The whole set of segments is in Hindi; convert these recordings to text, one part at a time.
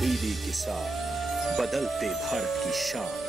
डीडी किसान, बदलते भारत की शान।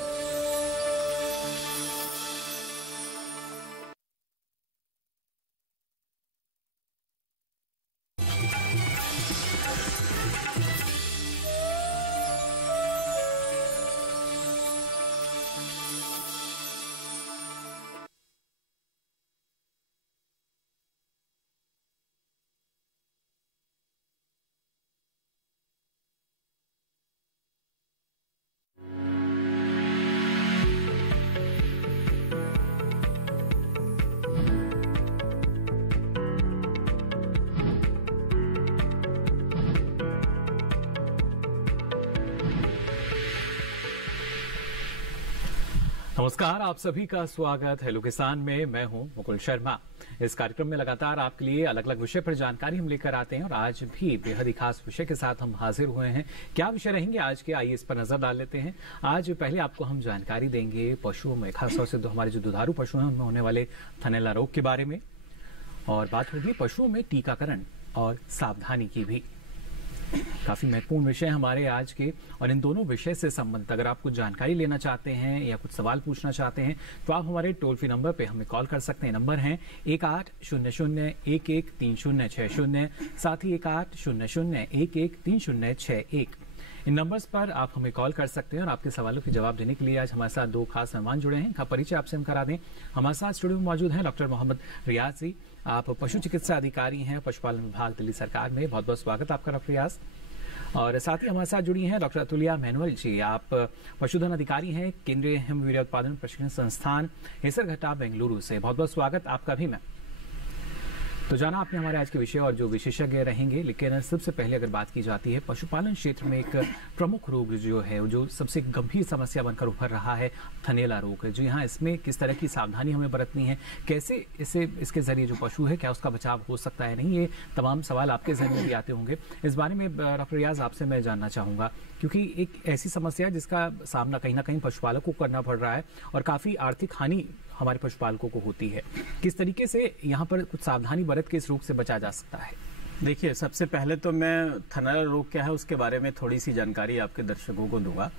नमस्कार, आप सभी का स्वागत हेलो किसान में। मैं हूं मुकुल शर्मा। इस कार्यक्रम में लगातार आपके लिए अलग अलग विषय पर जानकारी हम लेकर आते हैं और आज भी बेहद ही खास विषय के साथ हम हाजिर हुए हैं। क्या विषय रहेंगे आज के, आइए इस पर नजर डाल लेते हैं। आज पहले आपको हम जानकारी देंगे पशुओं में, खासतौर से हमारे जो दुधारू पशु हैं उनमें होने वाले थनैला रोग के बारे में, और बात होगी पशुओं में टीकाकरण और सावधानी की भी। काफी महत्वपूर्ण विषय हमारे आज के, और इन दोनों विषय से संबंधित अगर आप कुछ जानकारी लेना चाहते हैं या कुछ सवाल पूछना चाहते हैं तो आप हमारे टोल फ्री नंबर पे हमें कॉल कर सकते हैं। नंबर है 1800-113060, साथ ही 1800-113061। इन नंबर्स पर आप हमें कॉल कर सकते हैं और आपके सवालों के जवाब देने के लिए आज हमारे साथ दो खास मेहमान जुड़े हैं। इनका परिचय आपसे हम करा दें। हमारे साथ स्टूडियो में मौजूद हैं डॉक्टर मोहम्मद रियाजी। आप पशु चिकित्सा अधिकारी हैं पशुपालन विभाग दिल्ली सरकार में। बहुत बहुत स्वागत आपका डॉक्टर रियाज। और साथ ही हमारे साथ जुड़ी हैं डॉक्टर अतुलिया मैनुअल जी। आप पशुधन अधिकारी हैं केंद्रीय हिम वीर्य उत्पादन प्रशिक्षण संस्थान हेसरघट्टा बेंगलुरु से। बहुत बहुत स्वागत आपका भी। मैं तो जाना आपने हमारे आज के विषय और जो विशेषज्ञ रहेंगे, लेकिन सबसे पहले अगर बात की जाती है पशुपालन क्षेत्र में एक प्रमुख रोग जो है, जो सबसे गंभीर समस्या बनकर उभर रहा है, थनैला रोग। जो यहाँ इसमें किस तरह की सावधानी हमें बरतनी है, कैसे इसके जरिए जो पशु है क्या उसका बचाव हो सकता है नहीं, ये तमाम सवाल आपके जहन में भी आते होंगे। इस बारे में डॉक्टर रियाज आपसे मैं जानना चाहूंगा, क्योंकि एक ऐसी समस्या है जिसका सामना कहीं ना कहीं पशुपालकों को करना पड़ रहा है और काफी आर्थिक हानि हमारे पशुपालकों को होती है। किस तरीके से यहाँ पर कुछ सावधानी बरत के इस रोग से बचा जा सकता है? देखिए, सबसे पहले तो मैं थनैला रोग क्या है उसके बारे में थोड़ी सी जानकारी आपके दर्शकों को दूंगा।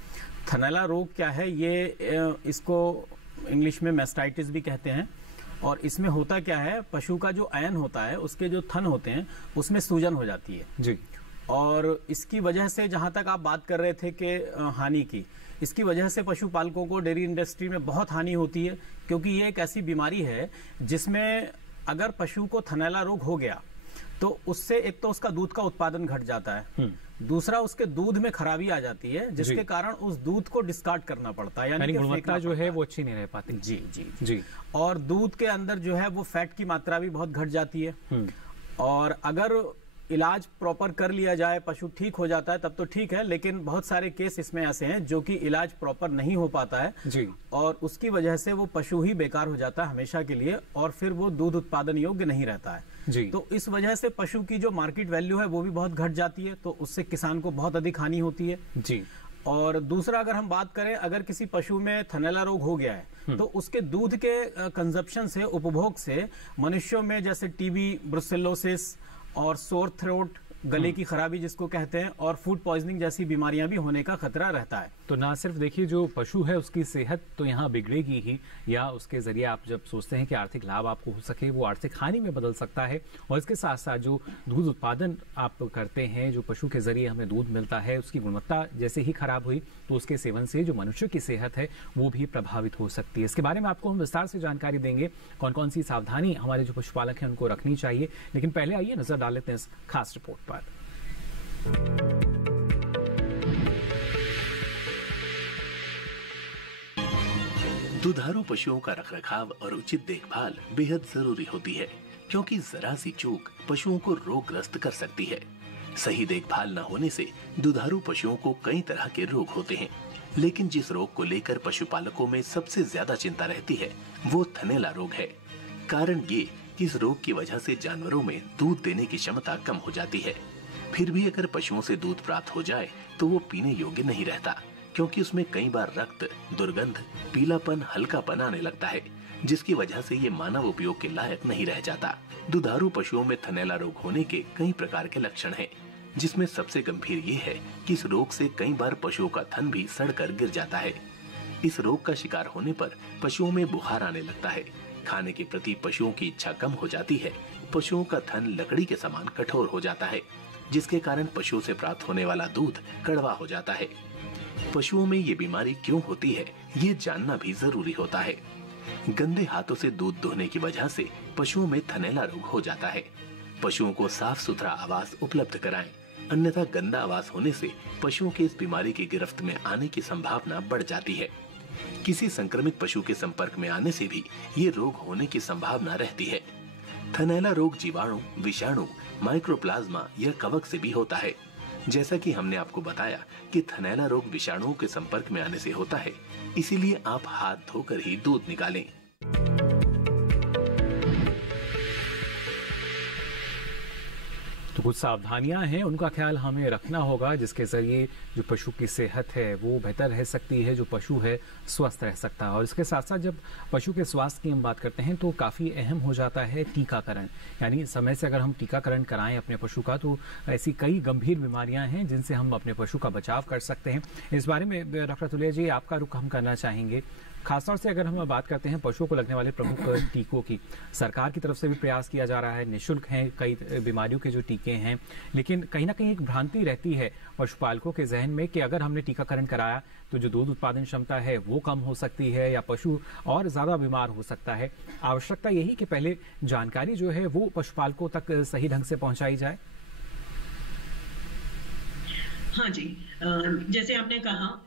थनैला रोग क्या है, ये इसको इंग्लिश में मैस्टाइटिस भी कहते हैं। और इसमें होता क्या है, पशु का जो आयन होता है उसके जो थन होते हैं उसमें सूजन हो जाती है जी। और इसकी वजह से, जहां तक आप बात कर रहे थे कि हानि की, इसकी वजह से पशुपालकों को डेयरी इंडस्ट्री में बहुत हानि होती है, क्योंकि ये एक ऐसी बीमारी है जिसमें अगर पशु को थनैला रोग हो गया तो उससे एक तो उसका दूध का उत्पादन घट जाता है, दूसरा उसके दूध में खराबी आ जाती है जिसके कारण उस दूध को डिस्कार्ड करना पड़ता है, यानी गुणवत्ता जो है वो अच्छी नहीं रह पाती। जी जी जी। और दूध के अंदर जो है वो फैट की मात्रा भी बहुत घट जाती है। और अगर इलाज प्रॉपर कर लिया जाए, पशु ठीक हो जाता है तब तो ठीक है, लेकिन बहुत सारे केस इसमें ऐसे हैं जो कि इलाज प्रॉपर नहीं हो पाता है जी। और उसकी वजह से वो पशु ही बेकार हो जाता है हमेशा के लिए, और फिर वो दूध उत्पादन योग्य नहीं रहता है जी। तो इस वजह से पशु की जो मार्केट वैल्यू है वो भी बहुत घट जाती है, तो उससे किसान को बहुत अधिक हानि होती है जी। और दूसरा, अगर हम बात करें, अगर किसी पशु में थनैला रोग हो गया है तो उसके दूध के कंजप्शन से, उपभोग से मनुष्यों में जैसे टीबी, ब्रुसेलोसिस और सोर थ्रोट, गले की खराबी जिसको कहते हैं, और फूड पॉइजनिंग जैसी बीमारियां भी होने का खतरा रहता है। तो ना सिर्फ देखिए जो पशु है उसकी सेहत तो यहाँ बिगड़ेगी ही, या उसके जरिए आप जब सोचते हैं कि आर्थिक लाभ आपको हो सके, वो आर्थिक हानि में बदल सकता है। और इसके साथ साथ जो दूध उत्पादन आप करते हैं, जो पशु के जरिए हमें दूध मिलता है, उसकी गुणवत्ता जैसे ही खराब हुई तो उसके सेवन से जो मनुष्य की सेहत है वो भी प्रभावित हो सकती है। इसके बारे में आपको हम विस्तार से जानकारी देंगे, कौन कौन सी सावधानी हमारे जो पशुपालक हैं उनको रखनी चाहिए। लेकिन पहले आइए नजर डाल लेते हैं इस खास रिपोर्ट पर। दुधारू पशुओं का रखरखाव और उचित देखभाल बेहद जरूरी होती है, क्योंकि जरा सी चूक पशुओं को रोगग्रस्त कर सकती है। सही देखभाल न होने से दुधारू पशुओं को कई तरह के रोग होते हैं, लेकिन जिस रोग को लेकर पशुपालकों में सबसे ज्यादा चिंता रहती है वो थनैला रोग है। कारण ये कि इस रोग की वजह से जानवरों में दूध देने की क्षमता कम हो जाती है। फिर भी अगर पशुओं से दूध प्राप्त हो जाए तो वो पीने योग्य नहीं रहता, क्योंकि उसमें कई बार रक्त, दुर्गंध, पीलापन, हल्कापन आने लगता है, जिसकी वजह से ये मानव उपयोग के लायक नहीं रह जाता। दुधारू पशुओं में थनैला रोग होने के कई प्रकार के लक्षण हैं, जिसमें सबसे गंभीर ये है कि इस रोग से कई बार पशुओं का थन भी सड़कर गिर जाता है। इस रोग का शिकार होने पर पशुओं में बुखार आने लगता है, खाने के प्रति पशुओं की इच्छा कम हो जाती है, पशुओं का थन लकड़ी के समान कठोर हो जाता है, जिसके कारण पशुओं से प्राप्त होने वाला दूध कड़वा हो जाता है। पशुओं में ये बीमारी क्यों होती है, ये जानना भी जरूरी होता है। गंदे हाथों से दूध दोहने की वजह से पशुओं में थनैला रोग हो जाता है। पशुओं को साफ सुथरा आवास उपलब्ध कराएं, अन्यथा गंदा आवास होने से पशुओं के इस बीमारी की गिरफ्त में आने की संभावना बढ़ जाती है। किसी संक्रमित पशु के संपर्क में आने से भी ये रोग होने की संभावना रहती है। थनैला रोग जीवाणु, विषाणु, माइक्रोप्लाज्मा या कवक से भी होता है। जैसा कि हमने आपको बताया कि थनैला रोग विषाणुओं के संपर्क में आने से होता है, इसीलिए आप हाथ धोकर ही दूध निकालें। तो कुछ सावधानियां हैं, उनका ख्याल हमें रखना होगा, जिसके जरिए जो पशु की सेहत है वो बेहतर रह सकती है, जो पशु है स्वस्थ रह सकता है। और इसके साथ साथ जब पशु के स्वास्थ्य की हम बात करते हैं तो काफ़ी अहम हो जाता है टीकाकरण। यानी समय से अगर हम टीकाकरण कराएं अपने पशु का तो ऐसी कई गंभीर बीमारियां हैं जिनसे हम अपने पशु का बचाव कर सकते हैं। इस बारे में डॉक्टर तुलिया जी आपका रुख हम करना चाहेंगे। खासतौर से अगर हम बात करते हैं पशुओं को लगने वाले प्रमुख टीकों की, सरकार की तरफ से भी प्रयास किया जा रहा है, निःशुल्क हैं कई बीमारियों के जो टीके हैं, लेकिन कहीं ना कहीं एक भ्रांति रहती है पशुपालकों के जहन में कि अगर हमने टीकाकरण कराया तो जो दूध उत्पादन क्षमता है वो कम हो सकती है या पशु और ज्यादा बीमार हो सकता है। आवश्यकता यही कि पहले जानकारी जो है वो पशुपालकों तक सही ढंग से पहुंचाई जाए। हाँ जी, जैसे आपने कहा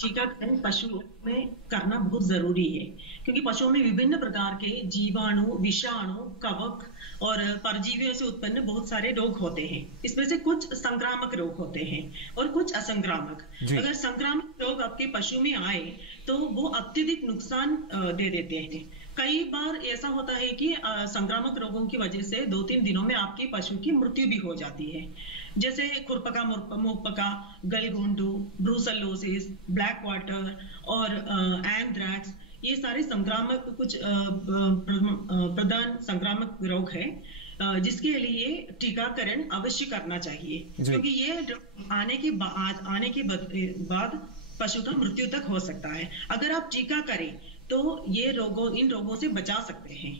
टीकाकरण पशुओं में करना बहुत जरूरी है, क्योंकि पशुओं में विभिन्न प्रकार के जीवाणु, विषाणु, कवक और परजीवियों से उत्पन्न बहुत सारे रोग होते हैं। इसमें से कुछ संक्रामक रोग होते हैं और कुछ असंक्रामक। अगर संक्रामक रोग आपके पशु में आए तो वो अत्यधिक नुकसान दे देते हैं। कई बार ऐसा होता है कि संक्रामक रोगों की वजह से 2-3 दिनों में आपके पशु की मृत्यु भी हो जाती है, जैसे खुरपका, मुहपका, गलघोंटू, ब्रूसेलोसिस, ब्लैक वाटर और एंथ्रैक्स। ये सारे संक्रामक कुछ प्रधान संक्रामक रोग है जिसके लिए टीकाकरण अवश्य करना चाहिए, क्योंकि ये आने के बाद पशु का मृत्यु तक हो सकता है। अगर आप टीका करें तो इन रोगों से बचा सकते हैं।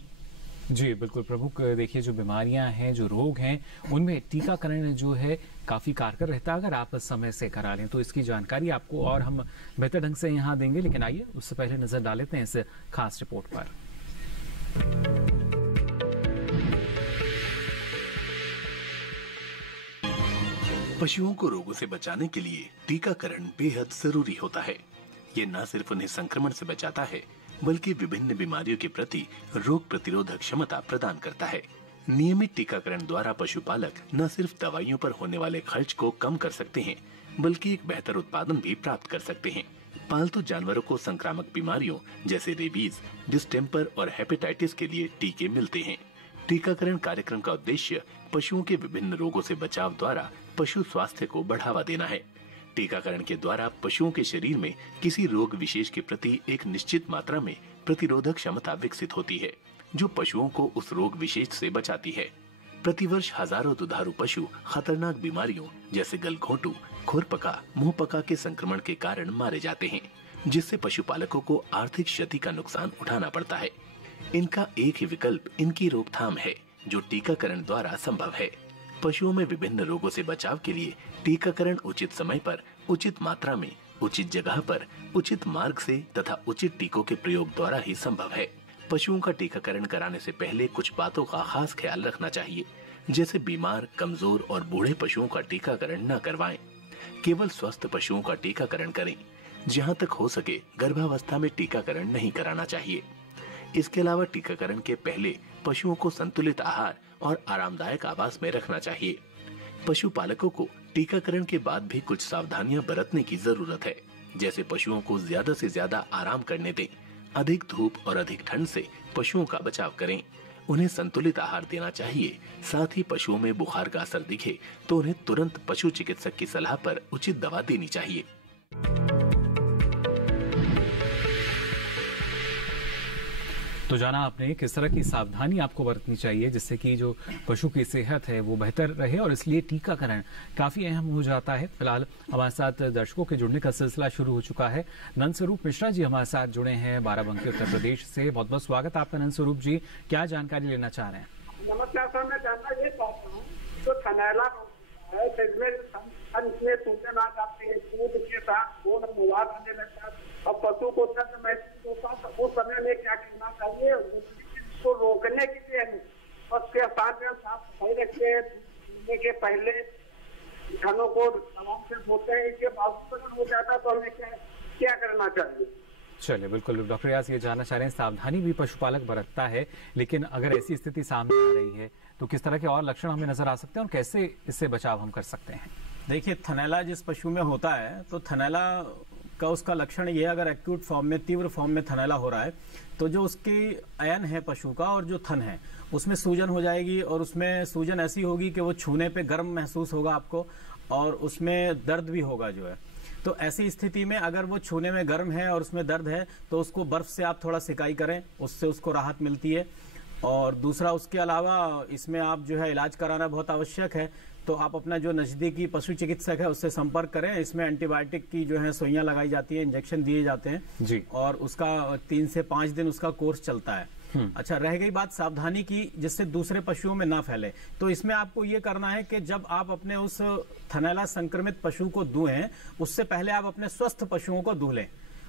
जी बिल्कुल प्रमुख, देखिए जो बीमारियां हैं, जो रोग हैं, उनमें टीकाकरण जो है काफी कारगर रहता है अगर आप समय से करा लें। तो इसकी जानकारी आपको और हम बेहतर ढंग से यहाँ देंगे, लेकिन आइए उससे पहले नजर डाल लेते हैं इस खास रिपोर्ट पर। पशुओं को रोगों से बचाने के लिए टीकाकरण बेहद जरूरी होता है। ये न सिर्फ उन्हें संक्रमण से बचाता है, बल्कि विभिन्न बीमारियों के प्रति रोग प्रतिरोधक क्षमता प्रदान करता है। नियमित टीकाकरण द्वारा पशुपालक न सिर्फ दवाइयों पर होने वाले खर्च को कम कर सकते हैं, बल्कि एक बेहतर उत्पादन भी प्राप्त कर सकते हैं। पालतू जानवरों को संक्रामक बीमारियों जैसे रेबीज, डिस्टेम्पर और हेपेटाइटिस के लिए टीके मिलते हैं। टीकाकरण कार्यक्रम का उद्देश्य पशुओं के विभिन्न रोगों से बचाव द्वारा पशु स्वास्थ्य को बढ़ावा देना है। टीकाकरण के द्वारा पशुओं के शरीर में किसी रोग विशेष के प्रति एक निश्चित मात्रा में प्रतिरोधक क्षमता विकसित होती है, जो पशुओं को उस रोग विशेष से बचाती है। प्रतिवर्ष हजारों दुधारू पशु खतरनाक बीमारियों जैसे गलघोंटू, खुरपका, मुंहपका के संक्रमण के कारण मारे जाते हैं, जिससे पशुपालकों को आर्थिक क्षति का नुकसान उठाना पड़ता है। इनका एक ही विकल्प इनकी रोकथाम है, जो टीकाकरण द्वारा संभव है। पशुओं में विभिन्न रोगों से बचाव के लिए टीकाकरण उचित समय पर, उचित मात्रा में, उचित जगह पर, उचित मार्ग से तथा उचित टीकों के प्रयोग द्वारा ही संभव है। पशुओं का टीकाकरण कराने से पहले कुछ बातों का खास ख्याल रखना चाहिए, जैसे बीमार, कमजोर और बूढ़े पशुओं का टीकाकरण न करवाएं। केवल स्वस्थ पशुओं का टीकाकरण करें। जहां तक हो सके गर्भावस्था में टीकाकरण नहीं कराना चाहिए। इसके अलावा टीकाकरण के पहले पशुओं को संतुलित आहार और आरामदायक आवास में रखना चाहिए। पशुपालकों को टीकाकरण के बाद भी कुछ सावधानियां बरतने की जरूरत है, जैसे पशुओं को ज्यादा से ज्यादा आराम करने दें, अधिक धूप और अधिक ठंड से पशुओं का बचाव करें, उन्हें संतुलित आहार देना चाहिए। साथ ही पशुओं में बुखार का असर दिखे तो उन्हें तुरंत पशु चिकित्सक की सलाह पर उचित दवा देनी चाहिए। तो जाना आपने किस तरह की सावधानी आपको बरतनी चाहिए जिससे कि जो पशु की सेहत है वो बेहतर रहे, और इसलिए टीकाकरण काफी अहम हो जाता है। फिलहाल हमारे साथ दर्शकों के जुड़ने का सिलसिला शुरू हो चुका है। नंद स्वरूप मिश्रा जी हमारे साथ जुड़े हैं बाराबंकी उत्तर प्रदेश से। बहुत बहुत स्वागत आपका नंद स्वरूप जी, क्या जानकारी लेना चाह रहे हैं? नमस्कार सर, मैं जानना ये चाहता हूँ जो थनैला है इसमें सूजन आ जाती है, दूध के साथ गोल मवाद आने लगता है और पशु को दर्द महसूस होता है, तो उस समय में क्या करना चाहिए उसको रोकने के लिए? उसके साथ में साफ सफाई रखिए, धोने के पहले घरों को तमाम से धोते हैं, इसके बावजूद हो जाता है तो हमें क्या करना चाहिए? चलिए, बिल्कुल डॉक्टर रियाज ये जानना चाह रहे हैं, सावधानी भी पशुपालक बरतता है, लेकिन अगर ऐसी स्थिति सामने आ रही है तो किस तरह के और लक्षण हमें नजर आ सकते हैं और कैसे इससे बचाव हम कर सकते हैं? देखिए, थनैला जिस पशु में होता है तो थनैला का उसका लक्षण ये है, अगर एक्यूट फॉर्म में, तीव्र फॉर्म में थनैला हो रहा है तो जो उसकी अयन है पशु का और जो थन है उसमें सूजन हो जाएगी, और उसमें सूजन ऐसी होगी कि वो छूने पे गर्म महसूस होगा आपको, और उसमें दर्द भी होगा जो है। तो ऐसी स्थिति में अगर वो छूने में गर्म है और उसमें दर्द है तो उसको बर्फ से आप थोड़ा सिकाई करें, उससे उसको राहत मिलती है। और दूसरा, उसके अलावा इसमें आप जो है इलाज कराना बहुत आवश्यक है, तो आप अपना जो नजदीकी पशु चिकित्सक है उससे संपर्क करें। इसमें एंटीबायोटिक की जो है सुइयां लगाई जाती है, इंजेक्शन दिए जाते हैं जी, और उसका 3 से 5 दिन उसका कोर्स चलता है। अच्छा, रह गई बात सावधानी की जिससे दूसरे पशुओं में ना फैले, तो इसमें आपको ये करना है कि जब आप अपने उस थनैला संक्रमित पशु को दुहें उससे पहले आप अपने स्वस्थ पशुओं को धो लें,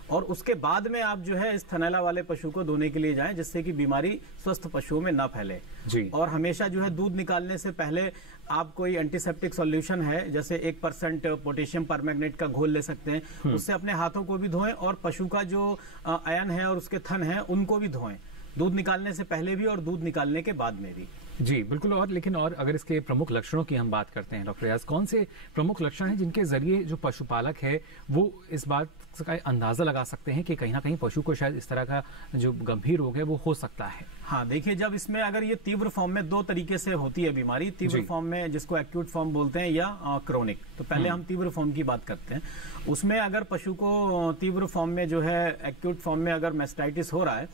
और उसके बाद में आप जो है इस थनैला वाले पशु को धोने के लिए जाएं, जिससे कि बीमारी स्वस्थ पशुओं में ना फैले जी। और हमेशा जो है दूध निकालने से पहले आप कोई एंटीसेप्टिक सॉल्यूशन है, जैसे 1% पोटेशियम परमैंगनेट का घोल ले सकते हैं, उससे अपने हाथों को भी धोएं और पशु का जो अयन है और उसके थन है उनको भी धोएं, दूध निकालने से पहले भी और दूध निकालने के बाद में भी। जी बिल्कुल। और लेकिन और अगर इसके प्रमुख लक्षणों की हम बात करते हैं डॉक्टर रियाज, कौन से प्रमुख लक्षण हैं जिनके जरिए जो पशुपालक है वो इस बात का अंदाजा लगा सकते हैं कि कहीं ना कहीं पशु को शायद इस तरह का जो गंभीर रोग है वो हो सकता है? हाँ, देखिए, जब इसमें अगर ये तीव्र फॉर्म में 2 तरीके से होती है बीमारी, तीव्र फॉर्म में जिसको एक्यूट फॉर्म बोलते हैं या क्रोनिक, तो पहले हम तीव्र फॉर्म की बात करते हैं। उसमें अगर पशु को तीव्र फॉर्म में जो है एक्यूट फॉर्म में अगर मैस्टाइटिस हो रहा है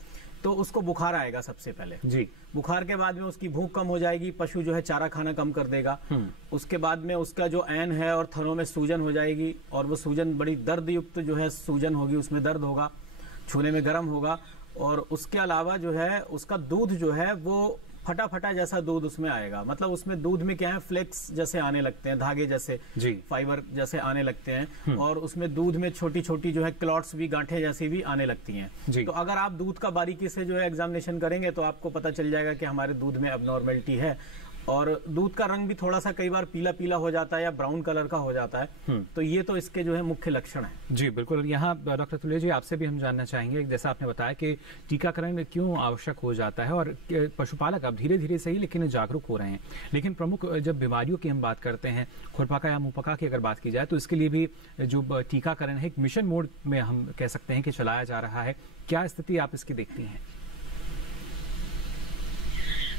तो उसको बुखार आएगा सबसे पहले जी। बुखार के बाद में उसकी भूख कम हो जाएगी, पशु जो है चारा खाना कम कर देगा। उसके बाद में उसका जो अयन है और थनों में सूजन हो जाएगी, और वो सूजन बड़ी दर्द युक्त जो है सूजन होगी, उसमें दर्द होगा, छूने में गर्म होगा, और उसके अलावा जो है उसका दूध जो है वो फटा फटा जैसा दूध उसमें आएगा। मतलब उसमें दूध में क्या है, फ्लेक्स जैसे आने लगते हैं, धागे जैसे जी, फाइबर जैसे आने लगते हैं, और उसमें दूध में छोटी छोटी जो है क्लॉट्स भी, गांठें जैसी भी आने लगती हैं। तो अगर आप दूध का बारीकी से जो है एग्जामिनेशन करेंगे तो आपको पता चल जाएगा कि हमारे दूध में अबनॉर्मेलिटी है, और दूध का रंग भी थोड़ा सा कई बार पीला पीला हो जाता है या ब्राउन कलर का हो जाता है। तो ये तो इसके जो है मुख्य लक्षण है। जी बिल्कुल। यहाँ डॉक्टर तुले जी आपसे भी हम जानना चाहेंगे, जैसा आपने बताया कि टीकाकरण क्यों आवश्यक हो जाता है, और पशुपालक अब धीरे धीरे सही लेकिन जागरूक हो रहे हैं, लेकिन प्रमुख जब बीमारियों की हम बात करते हैं, खुरपका या मुंहपका की अगर बात की जाए तो इसके लिए भी जो टीकाकरण है एक मिशन मोड में हम कह सकते हैं कि चलाया जा रहा है। क्या स्थिति आप इसकी देखती हैं?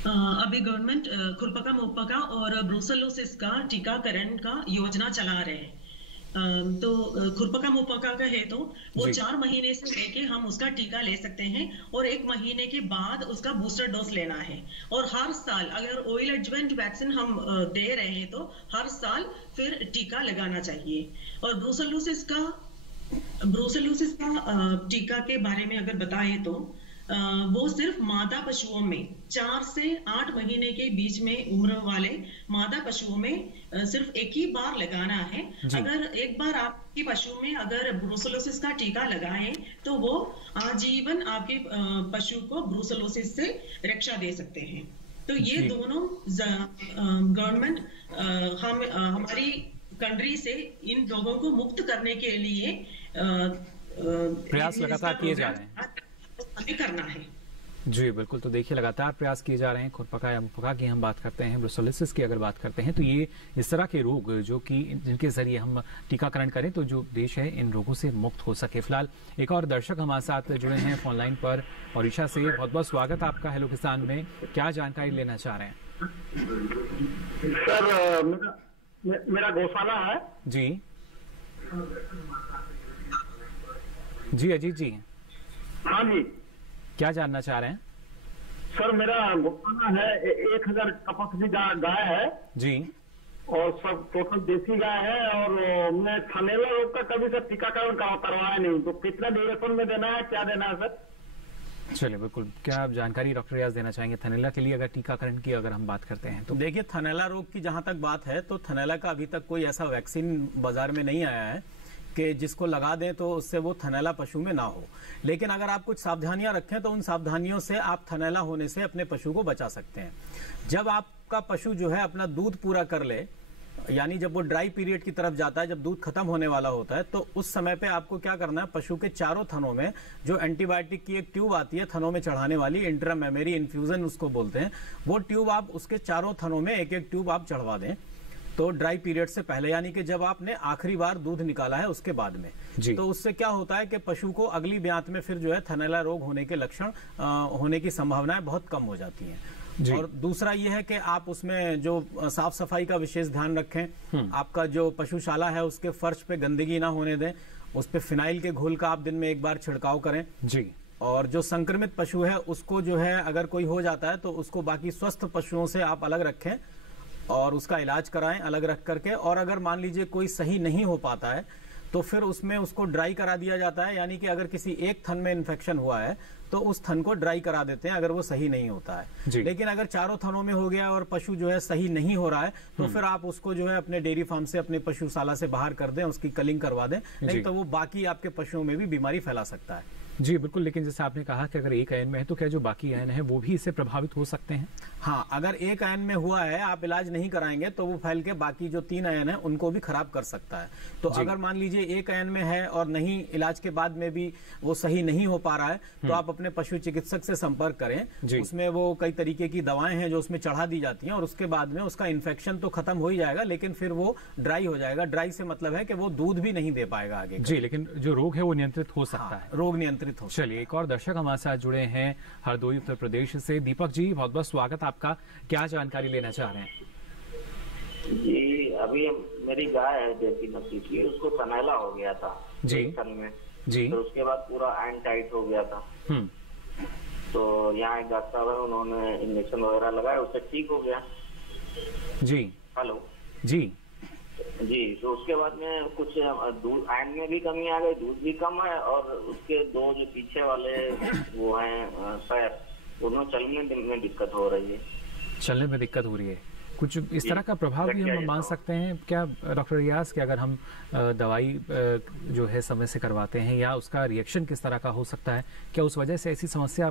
अभी गवर्नमेंट खुरपका मुंहपका और ब्रूसेलोसिस का टीकाकरण का योजना चला रहे हैं। तो खुरपका मुंहपका का है तो वो 4 महीने से लेके हम उसका टीका ले सकते हैं, और 1 महीने के बाद उसका बूस्टर डोज लेना है। और हर साल अगर ऑयल एडजुवेंट वैक्सीन हम दे रहे हैं तो हर साल फिर टीका लगाना चाहिए। और ब्रूसेलोसिस का टीका के बारे में अगर बताएं तो वो सिर्फ मादा पशुओं में 4 से 8 महीने के बीच में उम्र वाले मादा पशुओं में सिर्फ एक ही बार लगाना है। अगर एक बार आपके पशु में अगर ब्रूसेलोसिस का टीका लगाएं तो वो आजीवन आपके पशु को ब्रूसेलोसिस से रक्षा दे सकते हैं। तो ये दोनों गवर्नमेंट हमारी कंट्री से इन रोगों को मुक्त करने के लिए प्रयास लगातार किए जा रहे हैं, करना है। जी बिल्कुल। तो देखिए, लगातार प्रयास किए जा रहे हैं। खुरपका या मुंहपका की हम बात करते हैं, ब्रूसेलोसिस की अगर बात करते हैं, तो ये इस तरह के रोग जो कि जिनके जरिए हम टीकाकरण करें तो जो देश है इन रोगों से मुक्त हो सके। फिलहाल एक और दर्शक हमारे साथ जुड़े हैं फोन लाइन पर ओडिशा से। बहुत बहुत स्वागत आपका हेलो किसान में। क्या जानकारी लेना चाह रहे हैं? सर, मेरा गौशाला है जी जी। अजीत जी, हाँ जी, क्या जानना चाह रहे हैं? सर मेरा गोपाना है 1000 कपकसी गाय है जी। और सब टोटल देसी गाय है, और मैं थनैला रोग का कभी सर टीकाकरण करवाया नहीं, तो कितना ड्यूरेशन में देना है, क्या देना है सर? चलिए बिल्कुल, क्या आप जानकारी डॉक्टर रियाज देना चाहेंगे थनैला के लिए अगर टीकाकरण की अगर हम बात करते हैं तो? देखिए, थनैला रोग की जहां तक बात है तो थनैला का अभी तक कोई ऐसा वैक्सीन बाजार में नहीं आया है कि जिसको लगा दें तो उससे वो थनैला पशु में ना हो। लेकिन अगर आप कुछ सावधानियां रखें तो उन सावधानियों से आप थनैला होने से अपने पशु को बचा सकते हैं। जब आपका पशु जो है अपना दूध पूरा कर ले, यानी जब वो ड्राई पीरियड की तरफ जाता है, जब दूध खत्म होने वाला होता है, तो उस समय पे आपको क्या करना है, पशु के चारों थनों में जो एंटीबायोटिक की एक ट्यूब आती है थनों में चढ़ाने वाली, इंट्रामेमरी इन्फ्यूजन उसको बोलते हैं, वो ट्यूब आप उसके चारों थनों में एक एक ट्यूब आप चढ़वा दें। तो ड्राई पीरियड से पहले, यानी कि जब आपने आखिरी बार दूध निकाला है उसके बाद में। तो उससे क्या होता है कि पशु को अगली ब्यात में फिर जो है थनैला रोग होने के लक्षण होने की संभावनाएं बहुत कम हो जाती हैं। और दूसरा ये है कि आप उसमें जो साफ सफाई का विशेष ध्यान रखें। आपका जो पशुशाला है उसके फर्श पे गंदगी ना होने दें, उस पे फिनाइल के घोल का आप दिन में एक बार छिड़काव करें जी। और जो संक्रमित पशु है उसको जो है अगर कोई हो जाता है तो उसको बाकी स्वस्थ पशुओं से आप अलग रखें और उसका इलाज कराएं अलग रख करके। और अगर मान लीजिए कोई सही नहीं हो पाता है तो फिर उसमें उसको ड्राई करा दिया जाता है, यानी कि अगर किसी एक थन में इन्फेक्शन हुआ है तो उस थन को ड्राई करा देते हैं अगर वो सही नहीं होता है। लेकिन अगर चारों थनों में हो गया और पशु जो है सही नहीं हो रहा है तो फिर आप उसको जो है अपने डेयरी फार्म से, अपने पशुशाला से बाहर कर दें, उसकी कलिंग करवा दें, नहीं तो वो बाकी आपके पशुओं में भी बीमारी फैला सकता है। जी बिल्कुल, लेकिन जैसे आपने कहा कि अगर एक आयन में है तो क्या जो बाकी आयन है वो भी इससे प्रभावित हो सकते हैं? हाँ, अगर एक आयन में हुआ है, आप इलाज नहीं कराएंगे तो वो फैल के बाकी जो 3 आयन है उनको भी खराब कर सकता है। तो अगर मान लीजिए एक आयन में है और नहीं, इलाज के बाद में भी वो सही नहीं हो पा रहा है तो आप अपने पशु चिकित्सक से संपर्क करें। उसमें वो कई तरीके की दवाएं हैं जो उसमें चढ़ा दी जाती हैं और उसके बाद में उसका इन्फेक्शन तो खत्म हो ही जाएगा, लेकिन फिर वो ड्राई हो जाएगा। ड्राई से मतलब है कि वो दूध भी नहीं दे पाएगा आगे जी, लेकिन जो रोग है वो नियंत्रित हो सकता है। रोग नियंत्रित हो। चलिए, एक और दर्शक हमारे साथ जुड़े हैं हरदोई उत्तर प्रदेश से। दीपक जी, बहुत बहुत स्वागत आपका, क्या जानकारी लेना चाह रहे हैं? जी, अभी मेरी गाय है देसी नस्ल की, उसको थनैला हो गया था जी में जी। तो उसके बाद पूरा एंड टाइट हो गया था। तो यहाँ एक डॉक्टर है, उन्होंने इंजेक्शन वगैरह लगाया, उससे ठीक हो गया जी। हेलो जी जी। तो उसके बाद में कुछ दूध आयन में भी कमी आ गई, दूध भी कम है, और उसके 2 जो पीछे वाले वो हैं पैर, दोनों चलने में दिक्कत हो रही है। चलने में दिक्कत हो रही है, कुछ इस तरह का प्रभाव भी हम मान सकते हैं क्या डॉक्टर रियाज, कि अगर हम दवाई जो है समय से करवाते हैं या उसका रिएक्शन किस तरह का हो सकता है, क्या उस वजह से ऐसी समस्या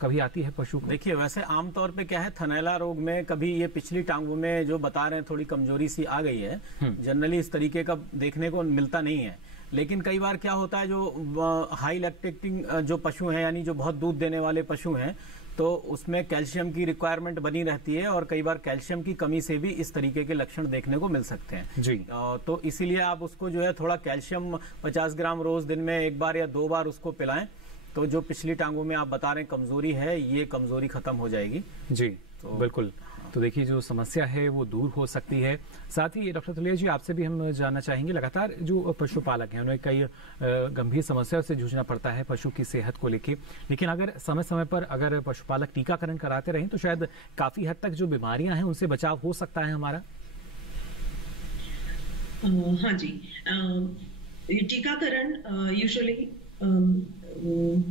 कभी आती है पशु को? देखिए, वैसे आमतौर पे क्या है, थनैला रोग में कभी ये पिछली टांगों में जो बता रहे हैं थोड़ी कमजोरी सी आ गई है, जनरली इस तरीके का देखने को मिलता नहीं है। लेकिन कई बार क्या होता है, जो हाई लैक्टेटिंग जो पशु हैं, यानी जो बहुत दूध देने वाले पशु हैं, तो उसमें कैल्शियम की रिक्वायरमेंट बनी रहती है और कई बार कैल्शियम की कमी से भी इस तरीके के लक्षण देखने को मिल सकते हैं जी। तो इसीलिए आप उसको जो है थोड़ा कैल्शियम 50 ग्राम रोज दिन में 1 बार या 2 बार उसको पिलाएं, तो जो पिछली टांगों में आप बता रहे हैं कमजोरी है, ये कमजोरी खत्म हो जाएगी जी। तो बिल्कुल, तो देखिए जो समस्या है वो दूर हो सकती है। साथ ही डॉक्टर तुलिया जी, आपसे भी हम जानना चाहेंगे, लगातार जो पशुपालक हैं उन्हें कई गंभीर समस्याओं से जूझना पड़ता है पशु की सेहत को लेके, लेकिन अगर समय समय पर अगर पशुपालक टीकाकरण कराते रहें तो शायद काफी हद तक जो बीमारियां हैं उनसे बचाव हो सकता है हमारा। हाँ जी, टीकाकरण यूजुअली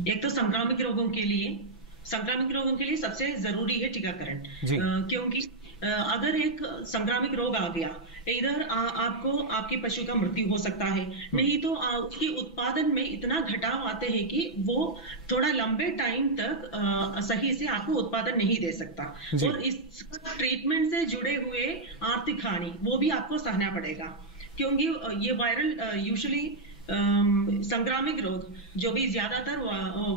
एक तो संक्रामक रोगों के लिए सबसे जरूरी है टीकाकरण, क्योंकि अगर एक संक्रामक रोग आ गया, इधर आपको आपके पशु का मृत्यु हो सकता है, नहीं तो उसके उत्पादन में इतना घटाव आते हैं कि वो थोड़ा लंबे टाइम तक सही से आपको उत्पादन नहीं दे सकता, और इस ट्रीटमेंट से जुड़े हुए आर्थिक हानि वो भी आपको सहना पड़ेगा, क्योंकि ये वायरल यूजुअली संक्रामक रोग जो भी ज्यादातर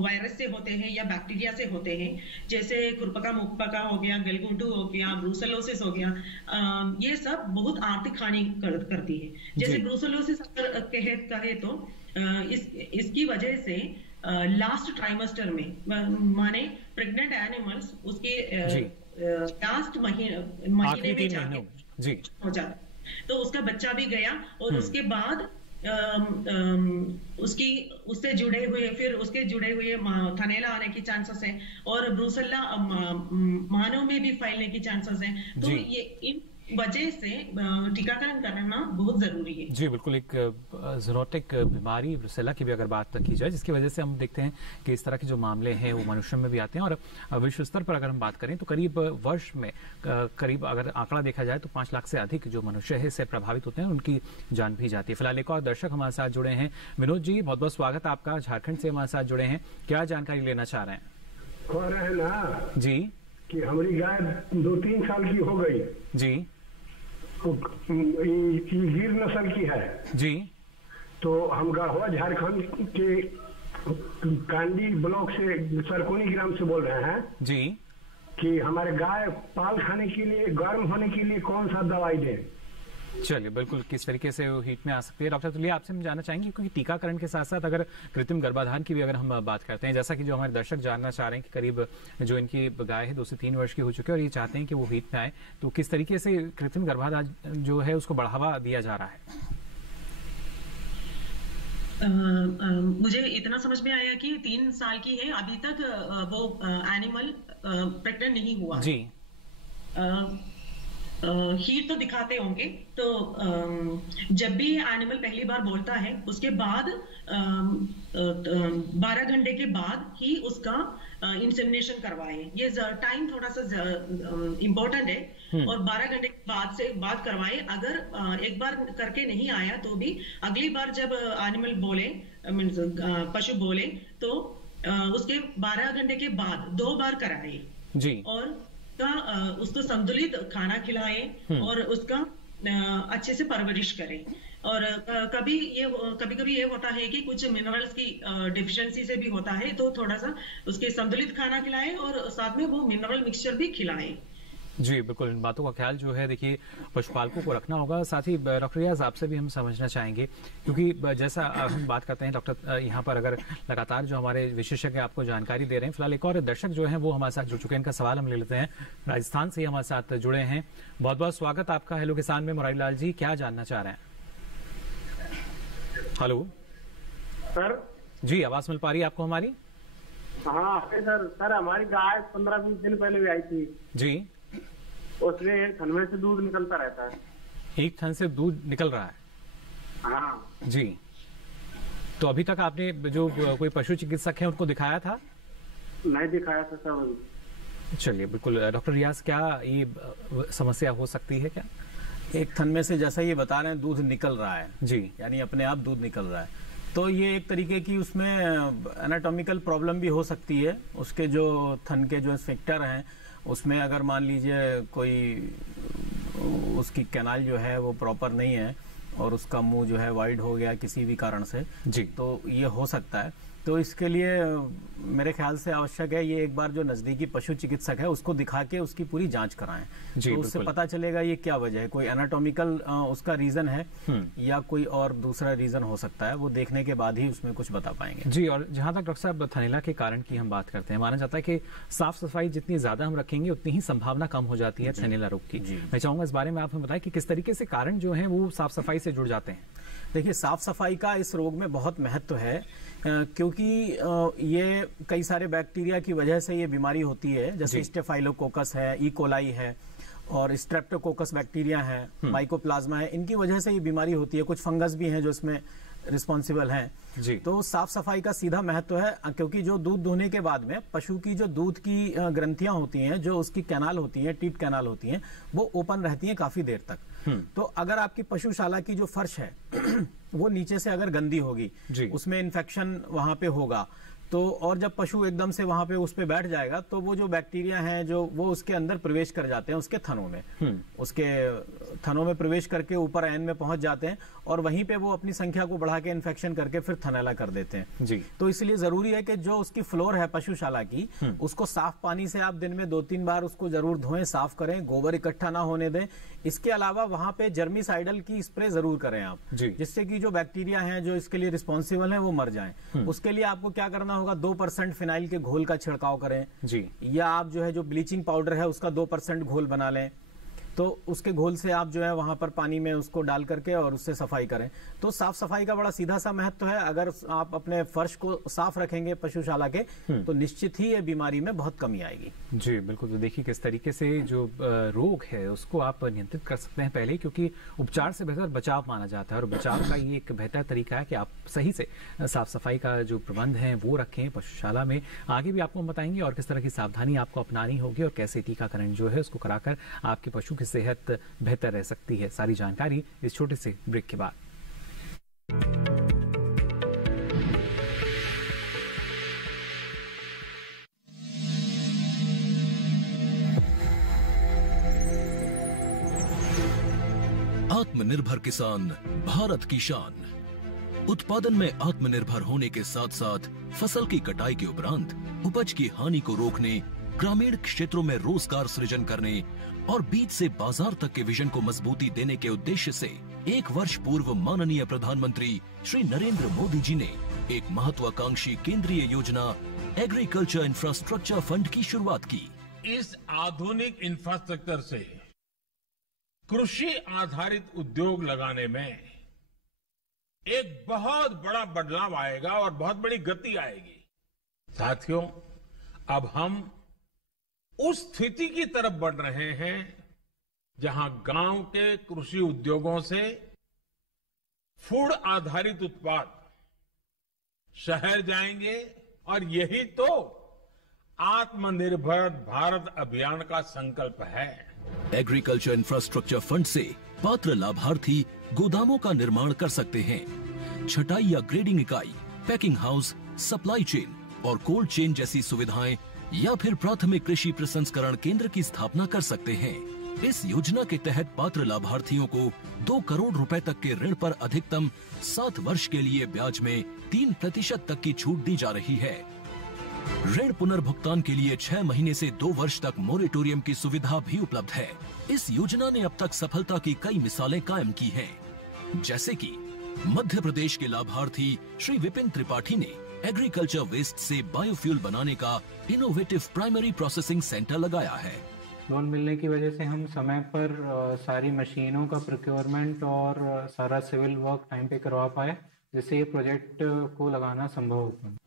वायरस से होते हैं या बैक्टीरिया से होते हैं, जैसे खुरपका मुखपका हो गया, गलघोंटू हो गया, ब्रूसेलोसिस हो गया, ये सब बहुत आर्थिक हानि करती है। जैसे ब्रूसेलोसिस अगर कहे तो इसकी वजह से लास्ट ट्राइमेस्टर में, माने प्रेग्नेंट एनिमल्स उसके लास्ट महीने में जाके हो जाता, तो उसका बच्चा भी गया और उसके बाद उससे जुड़े हुए थनैला आने की चांसेस है, और ब्रूसेल्ला मानव में भी फैलने की चांसेस है। तो ये इन वजह से टीकाकरण करना बहुत जरूरी है। जी बिल्कुल, एक ज़ूनोटिक बीमारी ब्रुसेला की भी अगर बात की जाए, जिसकी वजह से हम देखते हैं कि इस तरह के जो मामले हैं वो मनुष्यों में भी आते हैं, और विश्व स्तर पर अगर हम बात करें तो करीब वर्ष में करीब अगर आंकड़ा देखा जाए तो 5 लाख से अधिक जो मनुष्य है इससे प्रभावित होते हैं, उनकी जान भी जाती है। फिलहाल एक और दर्शक हमारे साथ जुड़े हैं। विनोद जी, बहुत बहुत स्वागत आपका, झारखंड से हमारे साथ जुड़े हैं, क्या जानकारी लेना चाह रहे हैं? कह रहे हैं ना जी कि हमारी गाय 2-3 साल की हो गई जी, गिर नस्ल की है जी, तो हम गढ़वा झारखंड के कांडी ब्लॉक से सरकोनी ग्राम से बोल रहे हैं जी, कि हमारे गाय पाल खाने के लिए, गर्म होने के लिए कौन सा दवाई दें? चलिए बिल्कुल, किस तरीके से वो हीट में आ सकती है डॉक्टर तुलिया, आपसे हम जानना चाहेंगे, क्योंकि टीकाकरण के साथ साथ अगर कृत्रिम गर्भाधान की भी अगर हम बात करते हैं, जैसा कि जो हमारे दर्शक जानना चाह रहे हैं कि करीब जो इनकी गाय है 2 से 3 वर्ष की हो चुकी है और ये चाहते हैं कि वो हीट में आए, तो किस तरीके से कृत्रिम गर्भाधान जो है उसको बढ़ावा दिया जा रहा है? मुझे इतना समझ में आया कि 3 साल की है, अभी तक वो एनिमल प्रेग्नेंट नहीं हुआ जी। हीट तो दिखाते होंगे, तो जब भी एनिमल पहली बार बोलता है उसके बाद 12 घंटे के बाद ही उसका इंसेमिनेशन करवाएं। ये टाइम थोड़ा सा इम्पोर्टेंट है, और 12 घंटे के बाद से बात करवाएं। अगर एक बार करके नहीं आया तो भी अगली बार जब एनिमल बोले, पशु बोले, तो उसके 12 घंटे के बाद 2 बार कराएं जी, और उसको संतुलित खाना खिलाएं और उसका अच्छे से परवरिश करें। और कभी कभी ये होता है कि कुछ मिनरल्स की डिफिशिएंसी से भी होता है, तो थोड़ा सा उसके संतुलित खाना खिलाएं और साथ में वो मिनरल मिक्सचर भी खिलाएं। जी बिल्कुल, इन बातों का ख्याल जो है देखिए पशुपालकों को रखना होगा। साथ ही डॉक्टर रियाज, आपसे भी हम समझना चाहेंगे, क्योंकि जैसा हम बात करते हैं डॉक्टर, यहाँ पर अगर लगातार जो हमारे विशेषज्ञ आपको जानकारी दे रहे हैं, फिलहाल एक और दर्शक जो है वो हमारे साथ जुड़ चुके हैं, इनका सवाल हम ले लेते हैं। राजस्थान से हमारे साथ जुड़े हैं, बहुत बहुत स्वागत आपका हेलो किसान में। मुरारी लाल जी, क्या जानना चाह रहे हैं? हेलो सर जी, आवाज मिल पा रही है आपको हमारी? हाँ सर हमारी गाय 15-20 दिन पहले भी आई थी जी, उसमें एक थन में से दूध निकलता रहता है। एक थन से दूध निकल रहा है? हाँ जी, तो अभी तक आपने जो कोई पशु चिकित्सक है उनको दिखाया था? नहीं दिखाया था सर। चलिए बिल्कुल, डॉक्टर रियाज, क्या ये समस्या हो सकती है क्या? एक थन में से जैसा ये बता रहे हैं दूध निकल रहा है जी, यानी अपने आप दूध निकल रहा है, तो ये एक तरीके की उसमें एनाटॉमिकल प्रॉब्लम भी हो सकती है। उसके जो थन के जो स्फिंक्टर हैं उसमें अगर मान लीजिए कोई उसकी कैनाल जो है वो प्रॉपर नहीं है और उसका मुंह जो है वाइड हो गया किसी भी कारण से जी, तो ये हो सकता है। तो इसके लिए मेरे ख्याल से आवश्यक है ये एक बार जो नजदीकी पशु चिकित्सक है उसको दिखा के उसकी पूरी जांच कराएं, जी, तो उससे पता चलेगा ये क्या वजह है, कोई एनाटॉमिकल उसका रीजन है या कोई और दूसरा रीजन हो सकता है, वो देखने के बाद ही उसमें कुछ बता पाएंगे। जी, और जहां तक डॉक्टर साहब थनैला के कारण की हम बात करते हैं, माना जाता है कि साफ सफाई जितनी ज्यादा हम रखेंगे उतनी ही संभावना कम हो जाती है थनैला रोग की। मैं चाहूंगा इस बारे में आप हमें बताएं कि किस तरीके से कारण जो है वो साफ सफाई से जुड़ जाते हैं। देखिए, साफ सफाई का इस रोग में बहुत महत्व है, क्योंकि ये कई सारे बैक्टीरिया की वजह से ये बीमारी होती है, जैसे स्टेफाइलोकोकस है, ई कोलाई है और स्ट्रेप्टोकोकस बैक्टीरिया है, माइकोप्लाज्मा है, इनकी वजह से ये बीमारी होती है। कुछ फंगस भी हैं जो इसमें रिस्पॉन्सिबल हैं जी। तो साफ सफाई का सीधा महत्व है, क्योंकि जो दूध दुहने के बाद में पशु की जो दूध की ग्रंथियां होती हैं, जो उसकी कैनाल होती हैं, टीट कैनाल होती हैं, वो ओपन रहती हैं काफी देर तक। तो अगर आपकी पशुशाला की जो फर्श है वो नीचे से अगर गंदी होगी, उसमें इन्फेक्शन वहां पे होगा, तो और जब पशु एकदम से वहां पे उस पे बैठ जाएगा तो वो जो बैक्टीरिया हैं जो वो उसके अंदर प्रवेश कर जाते हैं, उसके थनों में, उसके थनों में प्रवेश करके ऊपर आयन में पहुंच जाते हैं और वहीं पे वो अपनी संख्या को बढ़ा के इन्फेक्शन करके फिर थनैला कर देते हैं जी। तो इसलिए जरूरी है कि जो उसकी फ्लोर है पशुशाला की, उसको साफ पानी से आप दिन में 2-3 बार उसको जरूर धोएं, साफ करें, गोबर इकट्ठा ना होने दें। इसके अलावा वहां पे जर्मिसाइडल की स्प्रे जरूर करें आप, जिससे कि जो बैक्टीरिया हैं जो इसके लिए रिस्पॉन्सिबल हैं वो मर जाएं। उसके लिए आपको क्या करना होगा, 2% फिनाइल के घोल का छिड़काव करें जी, या आप जो है जो ब्लीचिंग पाउडर है उसका 2% घोल बना लें, तो उसके घोल से आप जो है वहां पर पानी में उसको डाल करके और उससे सफाई करें। तो साफ सफाई का बड़ा सीधा सा महत्व है। अगर आप अपने फर्श को साफ रखेंगे पशुशाला के, तो निश्चित ही ये बीमारी में बहुत कमी आएगी। जी बिल्कुल। तो देखिए किस तरीके से जो रोग है उसको आप नियंत्रित कर सकते हैं पहले, क्योंकि उपचार से बेहतर बचाव माना जाता है और बचाव का ये एक बेहतर तरीका है कि आप सही से साफ सफाई का जो प्रबंध है वो रखें पशुशाला में। आगे भी आपको हम बताएंगे और किस तरह की सावधानी आपको अपनानी होगी और कैसे टीकाकरण जो है उसको कराकर आपके पशु की सेहत बेहतर रह सकती है। सारी जानकारी इस छोटे से ब्रेक के बाद। आत्मनिर्भर किसान भारत की शान। उत्पादन में आत्मनिर्भर होने के साथ साथ फसल की कटाई के उपरांत उपज की हानि को रोकने, ग्रामीण क्षेत्रों में रोजगार सृजन करने और बीज से बाजार तक के विजन को मजबूती देने के उद्देश्य से 1 वर्ष पूर्व माननीय प्रधानमंत्री श्री नरेंद्र मोदी जी ने एक महत्वाकांक्षी केंद्रीय योजना एग्रीकल्चर इंफ्रास्ट्रक्चर फंड की शुरुआत की। इस आधुनिक इंफ्रास्ट्रक्चर से कृषि आधारित उद्योग लगाने में एक बहुत बड़ा बदलाव आएगा और बहुत बड़ी गति आएगी। साथियों, अब हम उस स्थिति की तरफ बढ़ रहे हैं जहां गांव के कृषि उद्योगों से फूड आधारित उत्पाद शहर जाएंगे और यही तो आत्मनिर्भर भारत अभियान का संकल्प है। एग्रीकल्चर इंफ्रास्ट्रक्चर फंड से पात्र लाभार्थी गोदामों का निर्माण कर सकते हैं, छटाई या ग्रेडिंग इकाई, पैकिंग हाउस, सप्लाई चेन और कोल्ड चेन जैसी सुविधाएं या फिर प्राथमिक कृषि प्रसंस्करण केंद्र की स्थापना कर सकते हैं। इस योजना के तहत पात्र लाभार्थियों को 2 करोड़ रुपए तक के ऋण पर अधिकतम 7 वर्ष के लिए ब्याज में 3% तक की छूट दी जा रही है। ऋण पुनर्भुगतान के लिए 6 महीने से 2 वर्ष तक मोरेटोरियम की सुविधा भी उपलब्ध है। इस योजना ने अब तक सफलता की कई मिसालें कायम की हैं, जैसे कि मध्य प्रदेश के लाभार्थी श्री विपिन त्रिपाठी ने एग्रीकल्चर वेस्ट से बायोफ्यूल बनाने का इनोवेटिव प्राइमरी प्रोसेसिंग सेंटर लगाया है। लोन मिलने की वजह से हम समय पर सारी मशीनों का प्रोक्योरमेंट और सारा सिविल वर्क टाइम पे करवा पाए, जिससे ये प्रोजेक्ट को लगाना संभव हो पाए।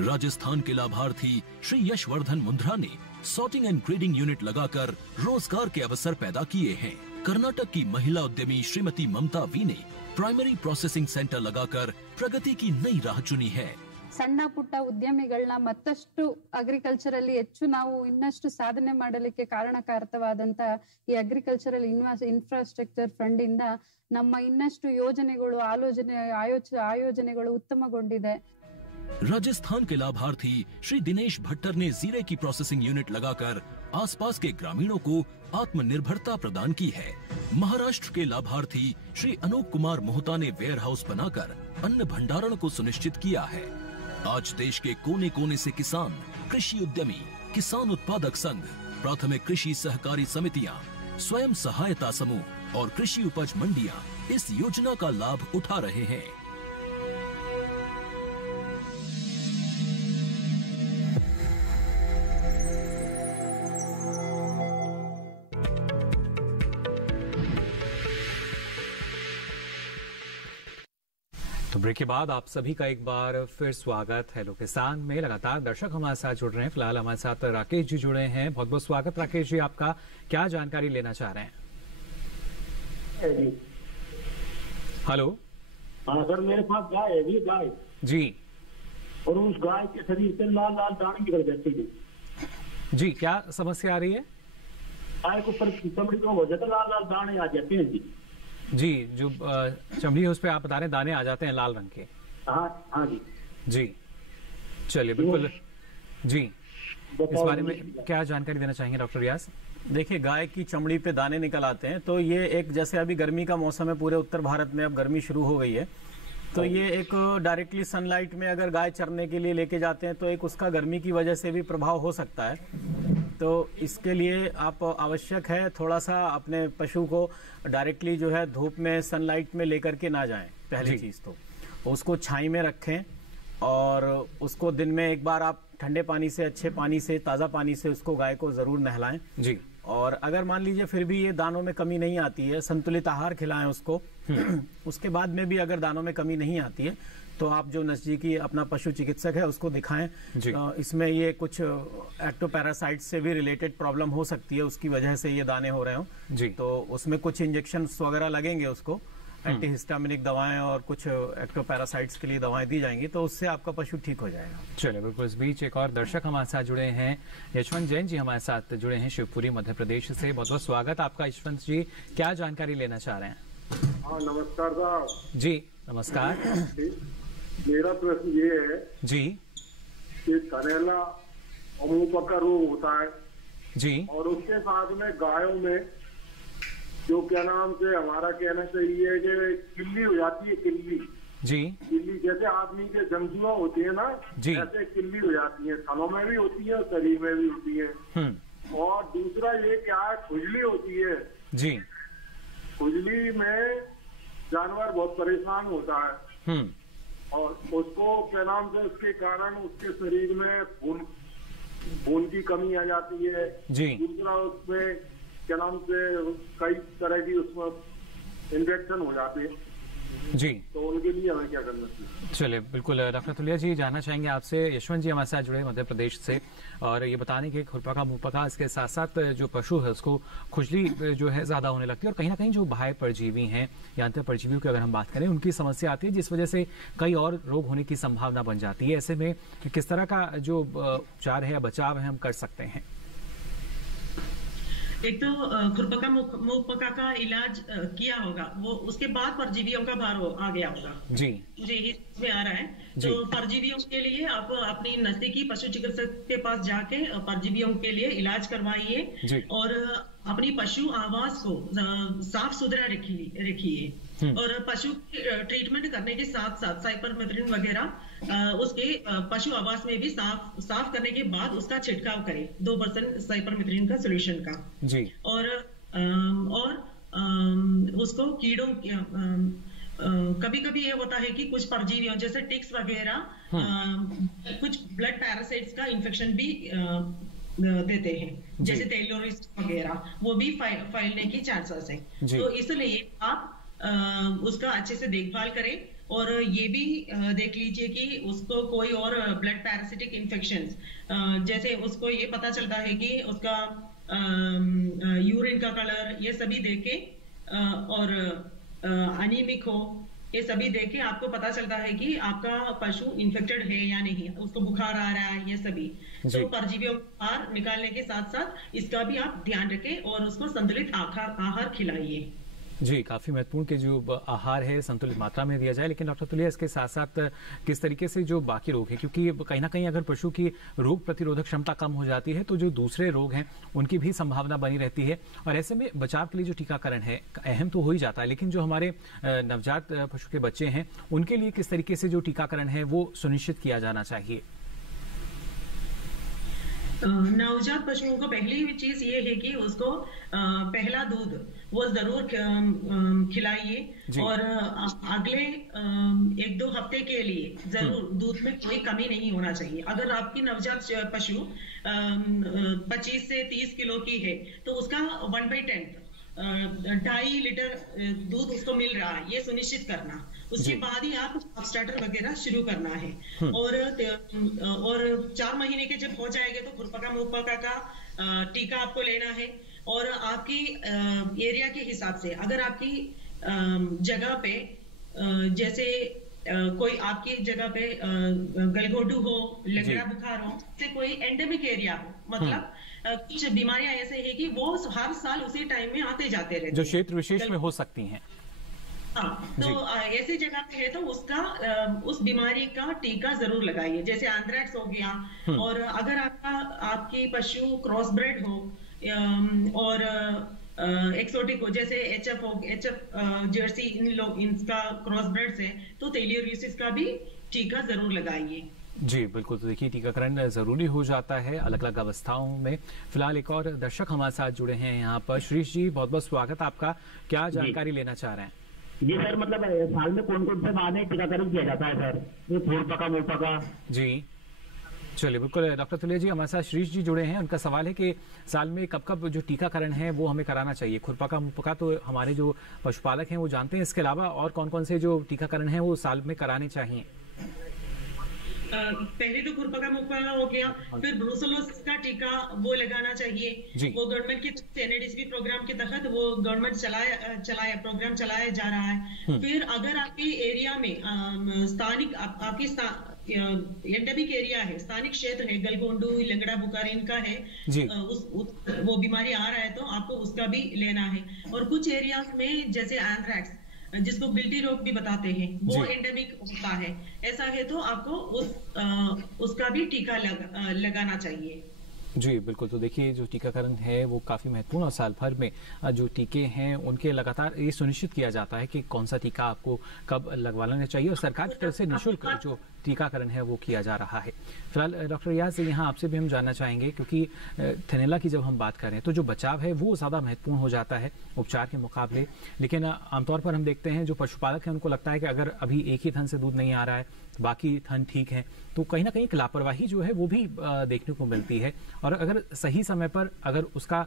राजस्थान के लाभार्थी श्री यशवर्धन मुंद्रा ने सॉर्टिंग एंड ग्रेडिंग यूनिट लगाकर रोजगार के अवसर पैदा किए हैं। कर्नाटक की महिला उद्यमी श्रीमती ममता वी ने प्राइमरी प्रोसेसिंग सेंटर लगाकर प्रगति की नई राह चुनी है। ಸಣ್ಣ ಪುಟ್ಟ ಉದ್ಯಮಿಗಳನ್ನ ಮತ್ತಷ್ಟು ಅಗ್ರಿಕಲ್ಚರಲ್ಲಿ ಹೆಚ್ಚು ನಾವು ಇನ್ನಷ್ಟು ಸಾಧನೆ ಮಾಡಲಿಕ್ಕೆ ಕಾರಣಕಾರಕವಾದಂತ ಈ ಅಗ್ರಿಕಲ್ಚರಲ್ ಇನ್ಫ್ರಾಸ್ಟ್ರಕ್ಚರ್ ಫಂಡ್ ಇಂದ ನಮ್ಮ ಇನ್ನಷ್ಟು ಯೋಜನೆಗಳು ಆಯೋಜನೆಗಳು ಉತ್ತಮಗೊಂಡಿದೆ। राजस्थान के लाभार्थी श्री दिनेश भट्टर ने जीरे की प्रोसेसिंग यूनिट लगाकर आसपास के ग्रामीणों को आत्मनिर्भरता प्रदान की है। महाराष्ट्र के लाभार्थी श्री अनूप कुमार मोहता ने वेयर हाउस बनाकर अन्न भंडारण को सुनिश्चित किया है। आज देश के कोने कोने से किसान, कृषि उद्यमी, किसान उत्पादक संघ, प्राथमिक कृषि सहकारी समितियां, स्वयं सहायता समूह और कृषि उपज मंडियां इस योजना का लाभ उठा रहे हैं। तो ब्रेक के बाद आप सभी का एक बार फिर स्वागत है हेलो किसान में। लगातार दर्शक हमारे साथ जुड़ रहे हैं। फिलहाल हमारे साथ राकेश जी जुड़े हैं। बहुत बहुत स्वागत राकेश जी, आपका क्या जानकारी लेना चाह रहे हैं? हेलो। हाँ सर, मेरे पास गाय है, भी गाय जी, और उस गाय के शरीर से लाल लाल दाने निकल जाते हैं। जी, क्या समस्या आ रही है? गाय को चमड़ी तो हो जाता, लाल लाल दाने आ जाते हैं। जी, जो चमड़ी है उस पे आप बता रहे हैं दाने आ जाते हैं लाल रंग के। हाँ जी जी, चलिए बिल्कुल जी, इस बारे में क्या जानकारी देना चाहेंगे डॉक्टर रियाज? देखिए, गाय की चमड़ी पे दाने निकल आते हैं तो ये एक, जैसे अभी गर्मी का मौसम है, पूरे उत्तर भारत में अब गर्मी शुरू हो गई है, तो ये एक डायरेक्टली सनलाइट में अगर गाय चरने के लिए लेके जाते हैं तो एक उसका गर्मी की वजह से भी प्रभाव हो सकता है। तो इसके लिए आप आवश्यक है थोड़ा सा अपने पशु को डायरेक्टली जो है धूप में सनलाइट में लेकर के ना जाएं। पहली चीज तो उसको छाई में रखें और उसको दिन में एक बार आप ठंडे पानी से, अच्छे पानी से, ताज़ा पानी से उसको गाय को जरूर नहलाएं जी। और अगर मान लीजिए फिर भी ये दानों में कमी नहीं आती है, संतुलित आहार खिलाएं उसको। उसके बाद में भी अगर दानों में कमी नहीं आती है तो आप जो नजदीकी अपना पशु चिकित्सक है उसको दिखाएं। इसमें ये कुछ एक्टोपैरासाइट से भी रिलेटेड प्रॉब्लम हो सकती है, उसकी वजह से ये दाने हो रहे हो तो उसमें कुछ इंजेक्शन वगैरह लगेंगे उसको, एंटीहिस्टामिनिक दवाएं और कुछ एक्टोपैरासाइट्स के लिए दवाएं दी जाएंगी, तो उससे आपका पशु ठीक हो जाएगा। चलिए, बिल्कुल। इस बीच एक और दर्शक हमारे साथ जुड़े हैं, यशवंत जैन जी हमारे साथ जुड़े हैं शिवपुरी मध्य प्रदेश से। बहुत बहुत स्वागत आपका यशवंत जी, क्या जानकारी लेना चाह रहे हैं? हाँ, नमस्कार साहब जी। नमस्कार। मेरा प्रश्न ये है जी कि कनेला और मुंह पका रोग होता है जी, और उसके साथ में गायों में जो क्या नाम से हमारा कहना चाहिए कि किल्ली हो जाती है, किल्ली जी, किल्ली जैसे आदमी के जंजुआ होती है ना जी, ऐसे किल्ली हो जाती है, थनों में भी होती है और शरीर में भी होती है। और दूसरा ये क्या है, खुजली होती है जी, खुजली में जानवर बहुत परेशान होता है और उसको क्या नाम से उसके कारण उसके शरीर में खून की कमी आ जाती है जी। दूसरा उसमें क्या नाम से कई तरह की उसमें इन्फेक्शन हो जाती है जी, तो उनके लिए हमें क्या करना चाहिए? चलिए, बिल्कुल। डॉक्टर तुलिया जी, जानना चाहेंगे आपसे, यशवंत जी हमारे साथ जुड़े मध्य प्रदेश से, और ये बताने के खुरपका मुंहपका इसके साथ साथ जो पशु है उसको खुजली जो है ज्यादा होने लगती है, और कहीं ना कहीं जो बाह्य परजीवी हैं या अंतर परजीवियों की अगर हम बात करें उनकी समस्या आती है, जिस वजह से कई और रोग होने की संभावना बन जाती है। ऐसे में किस तरह का जो उपचार है या बचाव है हम कर सकते हैं? एक तो खुरपका मुंहपका का इलाज किया होगा, वो उसके बाद परजीवियों का भार आ गया होगा जी, मुझे यही में आ रहा है। तो परजीवियों के लिए आप अपनी नजदीकी पशु चिकित्सक के पास जाके परजीवियों के लिए इलाज करवाइए और अपनी पशु आवास को साफ सुथरा रखिए और पशु ट्रीटमेंट करने के साथ साथ साइपरमेथ्रिन वगैरह उसके पशु आवास में भी साफ करने के बाद उसका छिड़काव करें 2% साइपरमेथ्रिन का सोल्यूशन का जी। और उसको कीड़ों कभी कभी ये होता है कि कुछ परजीवियों जैसे टिक्स वगैरह कुछ ब्लड पैरासाइट्स का इन्फेक्शन भी देते हैं, जैसे टेलोरिस वगैरह, वो भी फैलने की चांसेस है। तो इसलिए आप उसका अच्छे से देखभाल करें और ये भी देख लीजिए कि उसको कोई और ब्लड पैरासिटिक इन्फेक्शंस जैसे उसको ये पता चलता है कि उसका यूरिन का कलर ये सभी देखे और अनीमिक हो, ये सभी देख के आपको पता चलता है कि आपका पशु इन्फेक्टेड है या नहीं, उसको बुखार आ रहा है, ये सभी। तो परजीवियों बाहर निकालने के साथ साथ इसका भी आप ध्यान रखें और उसको संतुलित आहार खिलाइए। जी, काफी महत्वपूर्ण कि जो आहार है संतुलित मात्रा में दिया जाए। लेकिन डॉक्टर तुलिया, इसके साथ साथ किस तरीके से जो बाकी रोग है, क्योंकि कहीं ना कहीं अगर पशु की रोग प्रतिरोधक क्षमता कम हो जाती है तो जो दूसरे रोग हैं उनकी भी संभावना बनी रहती है, और ऐसे में बचाव के लिए जो टीकाकरण है अहम तो हो ही जाता है, लेकिन जो हमारे नवजात पशु के बच्चे हैं उनके लिए किस तरीके से जो टीकाकरण है वो सुनिश्चित किया जाना चाहिए? नवजात पशुओं को पहली चीज ये है कि उसको पहला दूध वो जरूर खिलाइए और अगले 1-2 हफ्ते के लिए जरूर दूध में कोई कमी नहीं होना चाहिए। अगर आपकी नवजात पशु 25 से 30 किलो की है तो उसका 1/10 2.5 लीटर दूध उसको मिल रहा है, ये सुनिश्चित करना। उसके बाद ही आप स्टार्टर वगैरह शुरू करना है और 4 महीने के जब हो जाएंगे तो खुरपका मुंहपका का टीका आपको लेना है। और आपकी एरिया के हिसाब से अगर आपकी जगह पे जैसे कोई आपकी जगह पे गलघोटू हो, लंगड़ा बुखार हो, से कोई एंडेमिक एरिया हो, मतलब कुछ बीमारियां ऐसे है कि वो हर साल उसी टाइम में आते जाते रहते हैं, जो क्षेत्र विशेष में हो सकती हैं। हाँ, तो ऐसी जगह पे है तो उसका उस बीमारी का टीका जरूर लगाइए, जैसे एंथ्रैक्स हो गया। और अगर आपकी पशु क्रॉस ब्रेड हो और एक्सोटिक हो, जैसे एचएफ जर्सी, इनका क्रॉस ब्रेड है तो टेलियोरियोसिस का भी टीका जरूर लगाइए। जी बिल्कुल, तो देखिए टीकाकरण जरूरी हो जाता है अलग अलग अवस्थाओं में। फिलहाल एक और दर्शक हमारे साथ जुड़े हैं यहाँ पर। श्रीश जी, बहुत बहुत स्वागत आपका, क्या जानकारी लेना चाह रहे हैं? जी सर, मतलब साल में कौन कौन से माह में टीकाकरण किया जाता है सर? खुरपका मुंहपका। जी चलिए, बिल्कुल डॉक्टर तुले जी, हमारे साथ श्रीश जी जुड़े हैं। उनका सवाल है कि साल में कब कब जो टीकाकरण है वो हमें कराना चाहिए। खुरपका मुंहपका तो हमारे जो पशुपालक हैं वो जानते हैं, इसके अलावा और कौन कौन से जो टीकाकरण है वो साल में कराने चाहिए? पहले तो खुरपका मुंहपका हो गया, फिर ब्रूसेलोसिस का टीका वो लगाना चाहिए। वो गवर्नमेंट के एनएडीसीपी प्रोग्राम के तहत वो गवर्नमेंट प्रोग्राम चलाया जा रहा है। फिर अगर आपके एरिया में स्थानिक आपकी एंडेमिक एरिया है, स्थानिक क्षेत्र है, गलगोंडू, लंगड़ा बुखार इनका है, वो बीमारी आ रहा है तो आपको उसका भी लेना है। और कुछ एरिया में जैसे एंथ्रैक्स, जिसको बिल्टी रोग भी बताते हैं, वो एंडेमिक होता है, ऐसा है तो आपको उसका भी टीका लगाना चाहिए। जी बिल्कुल। तो देखिए, जो टीकाकरण है वो काफ़ी महत्वपूर्ण, और साल भर में जो टीके हैं उनके लगातार ये सुनिश्चित किया जाता है कि कौन सा टीका आपको कब लगवा लेना चाहिए, और सरकार की तरफ से निःशुल्क जो टीकाकरण है वो किया जा रहा है। फिलहाल डॉक्टर रियाज, यहाँ आपसे भी हम जानना चाहेंगे, क्योंकि थनैला की जब हम बात करें तो जो बचाव है वो ज़्यादा महत्वपूर्ण हो जाता है उपचार के मुकाबले, लेकिन आमतौर पर हम देखते हैं जो पशुपालक हैं उनको लगता है कि अगर अभी एक ही थन से दूध नहीं आ रहा है, बाकी थन ठीक है, तो कहीं ना कहीं एक लापरवाही जो है वो भी देखने को मिलती है। और अगर सही समय पर अगर उसका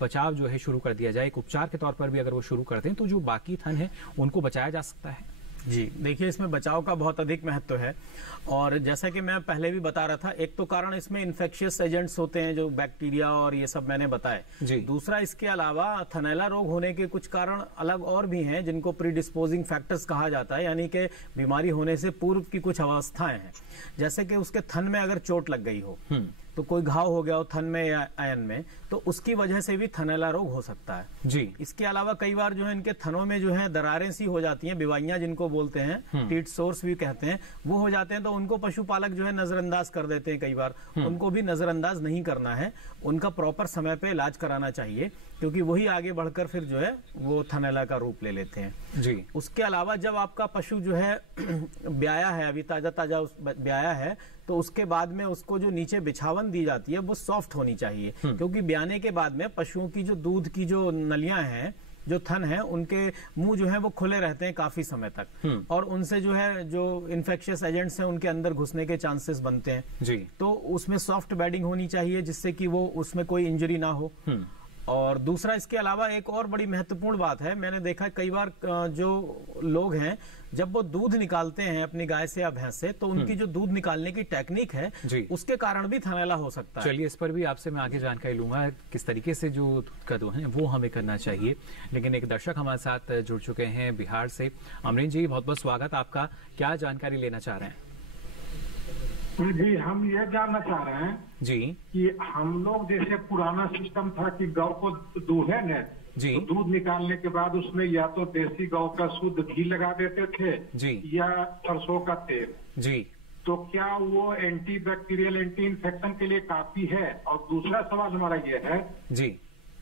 बचाव जो है शुरू कर दिया जाए, एक उपचार के तौर पर भी अगर वो शुरू कर दें, तो जो बाकी थन है उनको बचाया जा सकता है। जी देखिए, इसमें बचाव का बहुत अधिक महत्व है, और जैसा कि मैं पहले भी बता रहा था, एक तो कारण इसमें इन्फेक्शियस एजेंट्स होते हैं, जो बैक्टीरिया और ये सब मैंने बताए। दूसरा, इसके अलावा थनैला रोग होने के कुछ कारण अलग और भी हैं, जिनको प्रीडिस्पोजिंग फैक्टर्स कहा जाता है, यानी कि बीमारी होने से पूर्व की कुछ अवस्थाएं हैं। जैसे कि उसके थन में अगर चोट लग गई हो, तो कोई घाव हो गया हो थन में या आयन में, तो उसकी वजह से भी थनैला रोग हो सकता है। जी। इसके अलावा कई बार जो है इनके थनों में जो है दरारें सी हो जाती हैं, बिवाइयां जिनको बोलते हैं, टीट सोर्स भी कहते हैं, वो हो जाते हैं, तो उनको पशुपालक जो है नजरअंदाज कर देते हैं। कई बार उनको भी नजरअंदाज नहीं करना है, उनका प्रॉपर समय पे इलाज कराना चाहिए, क्योंकि वही आगे बढ़कर फिर जो है वो थनैला का रूप ले लेते हैं। जी। उसके अलावा जब आपका पशु जो है ब्याया है, अभी ताजा ताजा ब्याया है, तो उसके बाद में उसको जो नीचे बिछावन दी जाती है वो सॉफ्ट होनी चाहिए, क्योंकि ब्याने के बाद में पशुओं की जो दूध की जो नलियां हैं, जो थन है, उनके मुंह जो है वो खुले रहते हैं काफी समय तक, और उनसे जो है जो इन्फेक्शियस एजेंट्स हैं उनके अंदर घुसने के चांसेस बनते हैं। जी। तो उसमें सॉफ्ट बेडिंग होनी चाहिए, जिससे कि वो उसमें कोई इंजरी ना हो। और दूसरा, इसके अलावा एक और बड़ी महत्वपूर्ण बात है, मैंने देखा कई बार जो लोग हैं जब वो दूध निकालते हैं अपनी गाय से या भैंस से, तो उनकी जो दूध निकालने की टेक्निक है उसके कारण भी थनैला हो सकता है। चलिए, इस पर भी आपसे मैं आगे जानकारी लूंगा, किस तरीके से जो दूध का दोहन है वो हमें करना चाहिए। लेकिन एक दर्शक हमारे साथ जुड़ चुके हैं बिहार से। अमरीन जी, बहुत बहुत स्वागत आपका। क्या जानकारी लेना चाह रहे हैं? जी, हम ये जानना चाह रहे हैं जी कि हम लोग जैसे पुराना सिस्टम था कि गौ को दूहे ने जी, तो दूध निकालने के बाद उसमें या तो देसी गौ का शुद्ध घी लगा देते थे जी, या सरसों का तेल जी, तो क्या वो एंटी बैक्टीरियल, एंटी इन्फेक्शन के लिए काफी है? और दूसरा सवाल हमारा ये है जी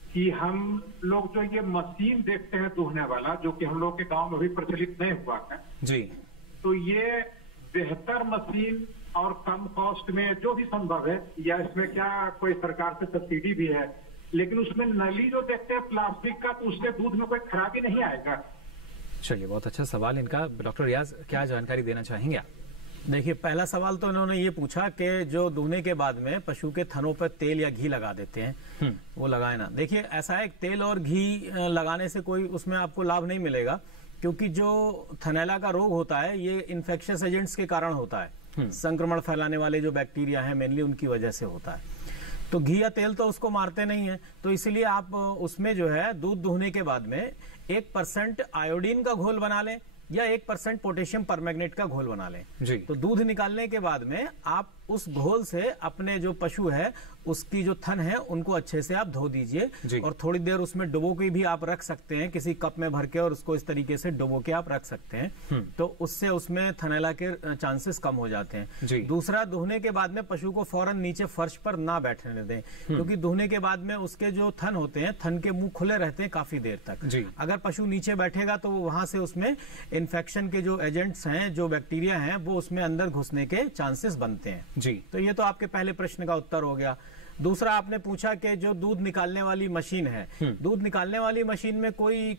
कि हम लोग जो ये मशीन देखते हैं दूहने वाला, जो कि हम लोग के गांव में भी प्रचलित नहीं हुआ है जी, तो ये बेहतर मशीन और कम कॉस्ट में जो भी संभव है, या इसमें क्या कोई सरकार से सब्सिडी भी है, लेकिन उसमें नली जो देखते हैं प्लास्टिक का, तो उससे दूध में कोई खराबी नहीं आएगा? चलिए, बहुत अच्छा सवाल इनका। डॉक्टर रियाज, क्या जानकारी देना चाहेंगे आप? देखिए, पहला सवाल तो इन्होंने ये पूछा कि जो दूहने के बाद में पशु के थनों पर तेल या घी लगा देते हैं, वो लगाए ना। देखिए, ऐसा है, तेल और घी लगाने से कोई उसमें आपको लाभ नहीं मिलेगा, क्योंकि जो थनैला का रोग होता है ये इन्फेक्शियस एजेंट्स के कारण होता है। संक्रमण फैलाने वाले जो बैक्टीरिया हैं मेनली उनकी वजह से होता है। तो घी या तेल तो उसको मारते नहीं है, तो इसलिए आप उसमें जो है दूध दूहने के बाद में 1% आयोडीन का घोल बना लें, या 1% पोटेशियम परमैंगनेट का घोल बना लें जी। तो दूध निकालने के बाद में आप उस घोल से अपने जो पशु है उसकी जो थन है उनको अच्छे से आप धो दीजिए, और थोड़ी देर उसमें डुबो के भी आप रख सकते हैं, किसी कप में भर के, और उसको इस तरीके से डुबो के आप रख सकते हैं, तो उससे उसमें थनैला के चांसेस कम हो जाते हैं। दूसरा, धोने के बाद में पशु को फौरन नीचे फर्श पर ना बैठने दें, क्योंकि धोने के बाद में उसके जो थन होते हैं, थन के मुंह खुले रहते हैं काफी देर तक। अगर पशु नीचे बैठेगा तो वहां से उसमें इन्फेक्शन के जो एजेंट्स हैं, जो बैक्टीरिया हैं, वो उसमें अंदर घुसने के चांसेस बनते हैं जी। तो ये तो आपके पहले प्रश्न का उत्तर हो गया। दूसरा आपने पूछा कि जो दूध निकालने वाली मशीन है, दूध निकालने वाली मशीन में कोई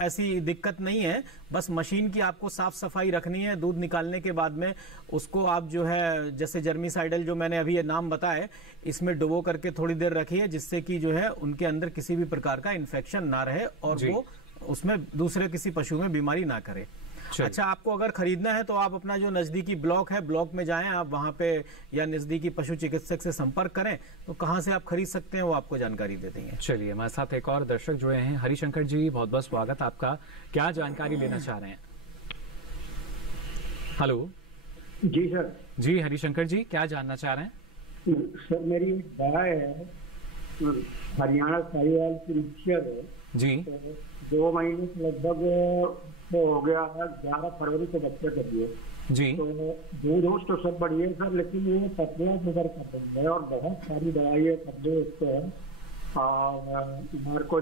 ऐसी दिक्कत नहीं है, बस मशीन की आपको साफ सफाई रखनी है। दूध निकालने के बाद में उसको आप जो है जैसे जर्मीसाइडल जो मैंने अभी ये नाम बताए, इसमें डुबो करके थोड़ी देर रखिए, जिससे कि जो है उनके अंदर किसी भी प्रकार का इन्फेक्शन ना रहे और वो उसमें दूसरे किसी पशु में बीमारी ना करे। अच्छा, आपको अगर खरीदना है तो आप अपना जो नजदीकी ब्लॉक है, ब्लॉक में जाएं आप, वहां पे या नजदीकी पशु चिकित्सक से संपर्क करें, तो कहां से आप खरीद सकते हैं वो आपको जानकारी दे देंगे। चलिए, हमारे साथ एक और दर्शक जुड़े हैं। हरिशंकर जी, बहुत बहुत स्वागत आपका। क्या जानकारी लेना चाह रहे हैं? हेलो जी सर। जी हरिशंकर जी, क्या जानना चाह रहे हैं? सर मेरी एक गाय है, हरियाणा साहिवाल की मिक्सचर है जी, तो 2 महीने से लगभग हो गया है, 11 फरवरी को बच्चे कर दिए जी। तो दूध तो सब बढ़िया है सर, लेकिन ये पतला शुगर कर रही है और बहुत सारी दवाइयाँ कर दे उसको है, और मार्को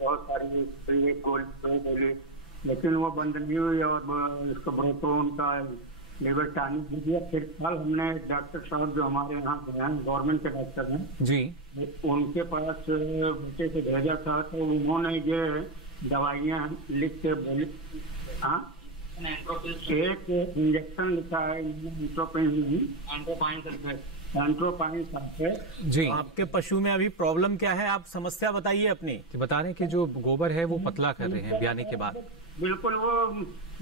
बहुत सारी गोली, लेकिन वो बंद नहीं हुई और इसको ब्रोटोन का लेबर टॉनिक भी दिया। फिर कल हमने डॉक्टर साहब जो हमारे यहाँ हैं, गवर्नमेंट के डॉक्टर हैं जी, उनके पास बच्चे से भेजा था, तो उन्होंने ये दवाइयाँ लिख के बोली, हाँ एक इंजेक्शन लिखा है एंट्रोपाइन सल्फेट जी। आपके पशु में अभी प्रॉब्लम क्या है, आप समस्या बताइए अपनी। बता रहे हैं कि जो गोबर है वो पतला कर रहे हैं ब्याने के बाद। बिल्कुल वो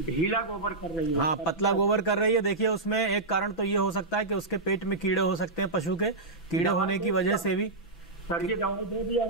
ढीला गोबर कर रही है। हाँ, पतला गोबर कर रही है। देखिए, उसमें एक कारण तो ये हो सकता है कि उसके पेट में कीड़े हो सकते हैं, पशु के कीड़े होने की वजह से भी। सर ये दवाई दे दिया,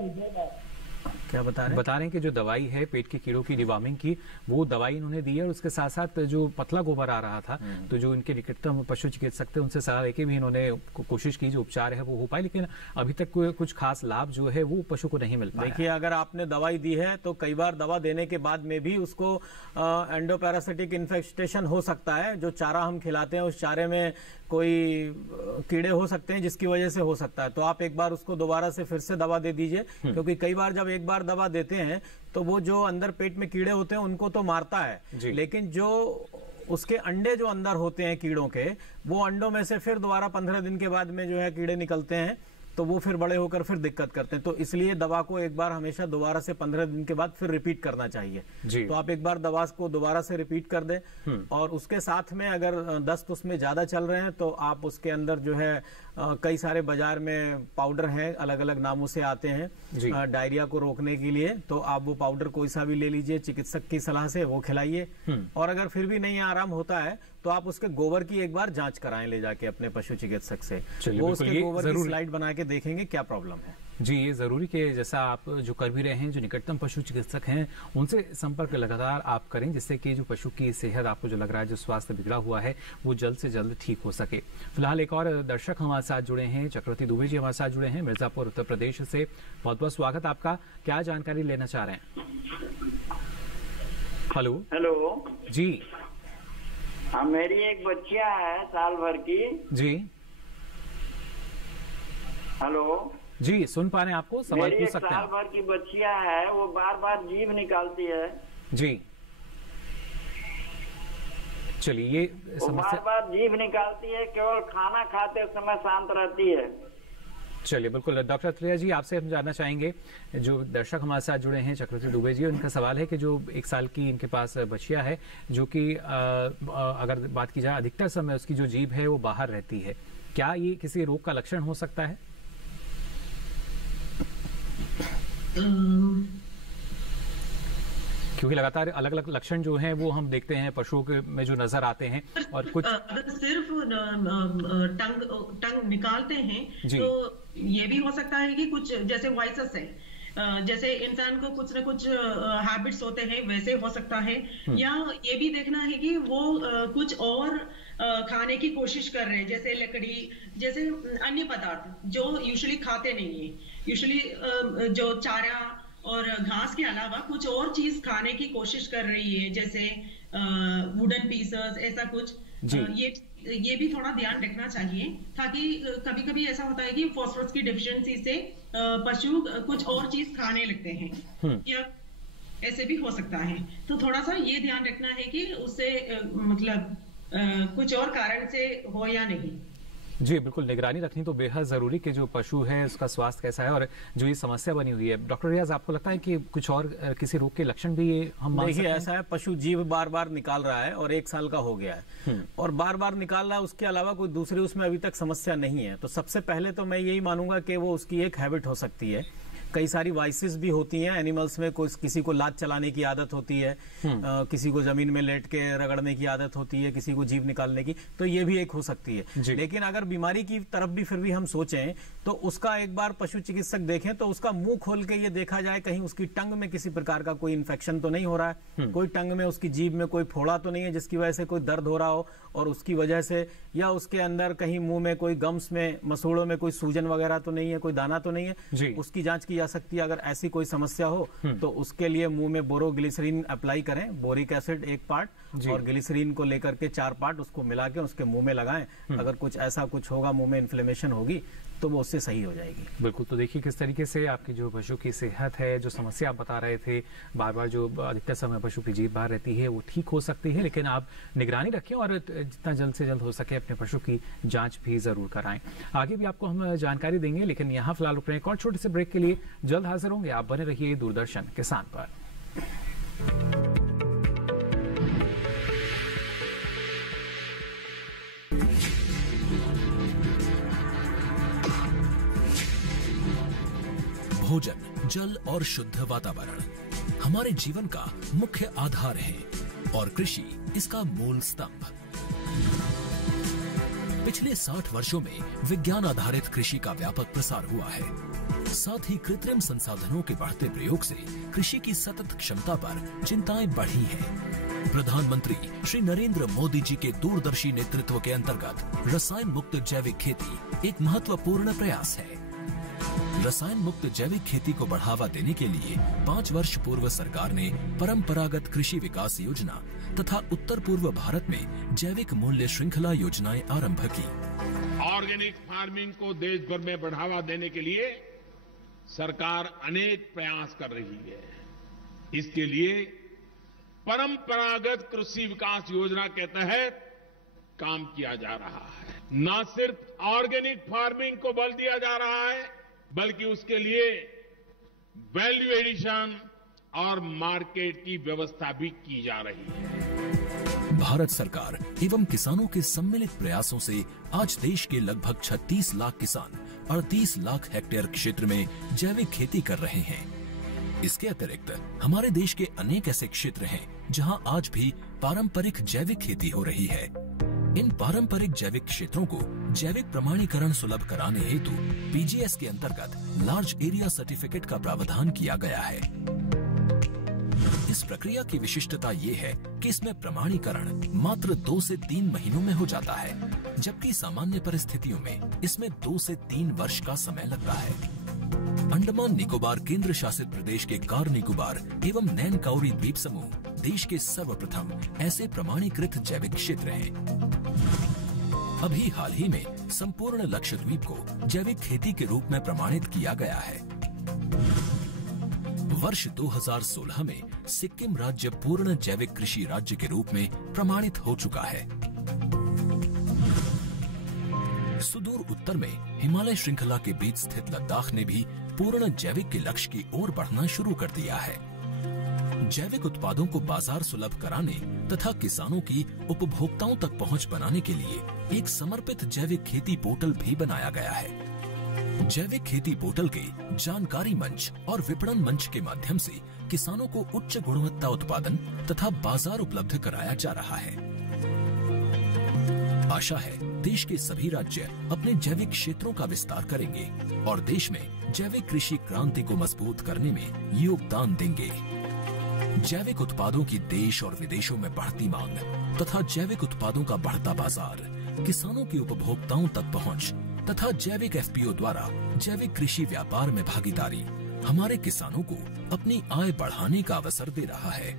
क्या बता रहे हैं कि जो दवाई है पेट के कीड़ों की डिवार्मिंग की, वो दवाई इन्होंने दी है और उसके साथ साथ जो पतला गोबर आ रहा था, तो जो इनके निकटतम पशु चिकित्सक थे उनसे सलाह लेके भी इन्होंने कोशिश की जो उपचार है वो हो पाए, लेकिन अभी तक कुछ खास लाभ जो है वो पशु को नहीं मिल पाया। देखिए, अगर आपने दवाई दी है तो कई बार दवा देने के बाद में भी उसको एंडोपैरासिटिक इन्फेक्टेशन हो सकता है। जो चारा हम खिलाते हैं उस चारे में कोई कीड़े हो सकते हैं जिसकी वजह से हो सकता है, तो आप एक बार उसको दोबारा से फिर से दवा दे दीजिए, क्योंकि कई बार जब एक बार दवा देते हैं तो वो जो अंदर पेट में कीड़े होते हैं उनको तो मारता है, लेकिन जो उसके अंडे जो अंदर होते हैं कीड़ों के, वो अंडों में से फिर दोबारा 15 दिन के बाद में जो है कीड़े निकलते हैं, तो वो फिर बड़े होकर फिर दिक्कत करते हैं। तो इसलिए दवा को एक बार हमेशा दोबारा से 15 दिन के बाद फिर रिपीट करना चाहिए। तो आप एक बार दवा को दोबारा से रिपीट कर दें, और उसके साथ में अगर दस्त उसमें ज्यादा चल रहे हैं तो आप उसके अंदर जो है कई सारे बाजार में पाउडर हैं, अलग अलग नामों से आते हैं डायरिया को रोकने के लिए, तो आप वो पाउडर कोई सा भी ले लीजिए, चिकित्सक की सलाह से वो खिलाइए। और अगर फिर भी नहीं आराम होता है तो आप उसके गोबर की एक बार जांच कराएं ले जाके अपने पशु चिकित्सक से, वो उसके गोबर की स्लाइड बना के देखेंगे क्या प्रॉब्लम है। जी, ये जरूरी कि जैसा आप जो कर भी रहे हैं, जो निकटतम पशु चिकित्सक हैं उनसे संपर्क लगातार आप करें, जिससे कि जो पशु की सेहत आपको जो लग रहा है, जो स्वास्थ्य बिगड़ा हुआ है, वो जल्द से जल्द ठीक हो सके। फिलहाल एक और दर्शक हमारे साथ जुड़े हैं, चक्रवर्ती दुबे जी हमारे साथ जुड़े हैं मिर्जापुर उत्तर प्रदेश से। बहुत बहुत स्वागत आपका। क्या जानकारी लेना चाह रहे हैं? हेलो जी। हाँ, मेरी एक बच्चिया है साल भर की जी। हेलो जी, सुन पा रहे हैं आपको, सवाल पूछ सकते हैं। साल भर की बच्चिया है, वो बार बार जीभ निकालती है जी। चलिए, ये बार बार जीभ निकालती है, केवल खाना खाते समय शांत रहती है। चलिए, बिल्कुल डॉक्टर त्रिया जी, आपसे हम जानना चाहेंगे, जो दर्शक हमारे साथ जुड़े हैं चक्रवर्ती दुबे जी, उनका सवाल है कि जो 1 साल की इनके पास बच्चिया है, जो कि अगर बात की जाए अधिकतर समय उसकी जो जीभ है वो बाहर रहती है, क्या ये किसी रोग का लक्षण हो सकता है? क्योंकि लगातार अलग अलग लक्षण जो हैं वो हम देखते हैं पशुओं के में जो नजर आते हैं, और कुछ सिर्फ टंग निकालते हैं तो ये भी हो सकता है कि कुछ जैसे वॉइसेस है, जैसे इंसान को कुछ न कुछ हैबिट्स होते हैं वैसे हो सकता है, या ये भी देखना है कि वो कुछ और खाने की कोशिश कर रहे हैं, जैसे लकड़ी, जैसे अन्य पदार्थ जो यूजुअली खाते नहीं है, यूजुअली जो चारा और घास के अलावा कुछ और चीज खाने की कोशिश कर रही है, जैसे वुडन पीसेस, ऐसा कुछ। ये भी थोड़ा ध्यान रखना चाहिए, ताकि कभी कभी ऐसा होता है कि फास्फोरस की डेफिशिएंसी से पशु कुछ और चीज खाने लगते हैं, या ऐसे भी हो सकता है। तो थोड़ा सा ये ध्यान रखना है कि उससे मतलब कुछ और कारण से हो या नहीं। जी बिल्कुल, निगरानी रखनी तो बेहद जरूरी कि जो पशु है उसका स्वास्थ्य कैसा है और जो ये समस्या बनी हुई है। डॉक्टर रियाज, आपको लगता है कि कुछ और किसी रोग के लक्षण भी ये हम मान सकते हैं? ऐसा है, पशु जीभ बार बार निकाल रहा है और 1 साल का हो गया है और बार बार निकाल रहा है, उसके अलावा कोई दूसरी उसमें अभी तक समस्या नहीं है, तो सबसे पहले तो मैं यही मानूंगा कि वो उसकी एक हैबिट हो सकती है। कई सारी वाइसेस भी होती हैं एनिमल्स में, किसी को लात चलाने की आदत होती है, किसी को जमीन में लेट के रगड़ने की आदत होती है, किसी को जीभ निकालने की, तो ये भी एक हो सकती है। लेकिन अगर बीमारी की तरफ भी फिर भी हम सोचें तो उसका एक बार पशु चिकित्सक देखें तो उसका मुंह खोल के ये देखा जाए कहीं उसकी टंग में किसी प्रकार का कोई इन्फेक्शन तो नहीं हो रहा है, कोई टंग में उसकी जीभ में कोई फोड़ा तो नहीं है जिसकी वजह से कोई दर्द हो रहा हो और उसकी वजह से, या उसके अंदर कहीं मुंह में कोई गम्स में मसूड़ों में कोई सूजन वगैरह तो नहीं है, कोई दाना तो नहीं है, उसकी जांच की जा सकती है। अगर ऐसी कोई समस्या हो तो उसके लिए मुंह में बोरोग्लिसरीन अप्लाई करें, बोरिक एसिड 1 पार्ट और ग्लिसरीन को लेकर के 4 पार्ट उसको मिला के उसके मुंह में लगाएं। अगर कुछ ऐसा कुछ होगा, मुंह में इन्फ्लेमेशन होगी तो वो उससे सही हो जाएगी। बिल्कुल, तो देखिए किस तरीके से आपकी जो पशु की सेहत है, जो समस्या आप बता रहे थे, बार बार जो अधिकतर समय पशु की जीभ बाहर रहती है वो ठीक हो सकती है, लेकिन आप निगरानी रखें और जितना जल्द से जल्द हो सके अपने पशु की जांच भी जरूर कराएं। आगे भी आपको हम जानकारी देंगे, लेकिन यहाँ फिलहाल रुक रहे हैं एक और छोटे से ब्रेक के लिए, जल्द हाजिर होंगे। आप बने रहिए दूरदर्शन किसान पर। भोजन, जल और शुद्ध वातावरण हमारे जीवन का मुख्य आधार है और कृषि इसका मूल स्तंभ। पिछले 60 वर्षों में विज्ञान आधारित कृषि का व्यापक प्रसार हुआ है। साथ ही कृत्रिम संसाधनों के बढ़ते प्रयोग से कृषि की सतत क्षमता पर चिंताएं बढ़ी हैं। प्रधानमंत्री श्री नरेंद्र मोदी जी के दूरदर्शी नेतृत्व के अंतर्गत रसायन मुक्त जैविक खेती एक महत्वपूर्ण प्रयास है। रसायन मुक्त जैविक खेती को बढ़ावा देने के लिए 5 वर्ष पूर्व सरकार ने परंपरागत कृषि विकास योजना तथा उत्तर पूर्व भारत में जैविक मूल्य श्रृंखला योजनाएं आरंभ की। ऑर्गेनिक फार्मिंग को देश भर में बढ़ावा देने के लिए सरकार अनेक प्रयास कर रही है। इसके लिए परंपरागत कृषि विकास योजना के तहत काम किया जा रहा है। न सिर्फ ऑर्गेनिक फार्मिंग को बल दिया जा रहा है, बल्कि उसके लिए वैल्यू एडिशन और मार्केट की व्यवस्था भी की जा रही है। भारत सरकार एवं किसानों के सम्मिलित प्रयासों से आज देश के लगभग 36 लाख किसान 38 लाख हेक्टेयर क्षेत्र में जैविक खेती कर रहे हैं। इसके अतिरिक्त हमारे देश के अनेक ऐसे क्षेत्र हैं जहां आज भी पारंपरिक जैविक खेती हो रही है। इन पारंपरिक जैविक क्षेत्रों को जैविक प्रमाणीकरण सुलभ कराने हेतु पीजीएस के अंतर्गत लार्ज एरिया सर्टिफिकेट का प्रावधान किया गया है। इस प्रक्रिया की विशिष्टता ये है कि इसमें प्रमाणीकरण मात्र 2 से 3 महीनों में हो जाता है, जबकि सामान्य परिस्थितियों में इसमें 2 से 3 वर्ष का समय लगता है। अंडमान निकोबार केंद्र शासित प्रदेश के कार निकोबार एवं नैन काउरी द्वीप समूह देश के सर्वप्रथम ऐसे प्रमाणीकृत जैविक क्षेत्र हैं। अभी हाल ही में संपूर्ण लक्षद्वीप को जैविक खेती के रूप में प्रमाणित किया गया है। वर्ष 2016 में सिक्किम राज्य पूर्ण जैविक कृषि राज्य के रूप में प्रमाणित हो चुका है। सुदूर उत्तर में हिमालय श्रृंखला के बीच स्थित लद्दाख ने भी पूर्ण जैविक के लक्ष्य की ओर बढ़ना शुरू कर दिया है। जैविक उत्पादों को बाजार सुलभ कराने तथा किसानों की उपभोक्ताओं तक पहुंच बनाने के लिए एक समर्पित जैविक खेती पोर्टल भी बनाया गया है। जैविक खेती पोर्टल के जानकारी मंच और विपणन मंच के माध्यम से किसानों को उच्च गुणवत्ता उत्पादन तथा बाजार उपलब्ध कराया जा रहा है। आशा है देश के सभी राज्य अपने जैविक क्षेत्रों का विस्तार करेंगे और देश में जैविक कृषि क्रांति को मजबूत करने में योगदान देंगे। जैविक उत्पादों की देश और विदेशों में बढ़ती मांग तथा जैविक उत्पादों का बढ़ता बाजार, किसानों की उपभोक्ताओं तक पहुंच तथा जैविक एफपीओ द्वारा जैविक कृषि व्यापार में भागीदारी हमारे किसानों को अपनी आय बढ़ाने का अवसर दे रहा है।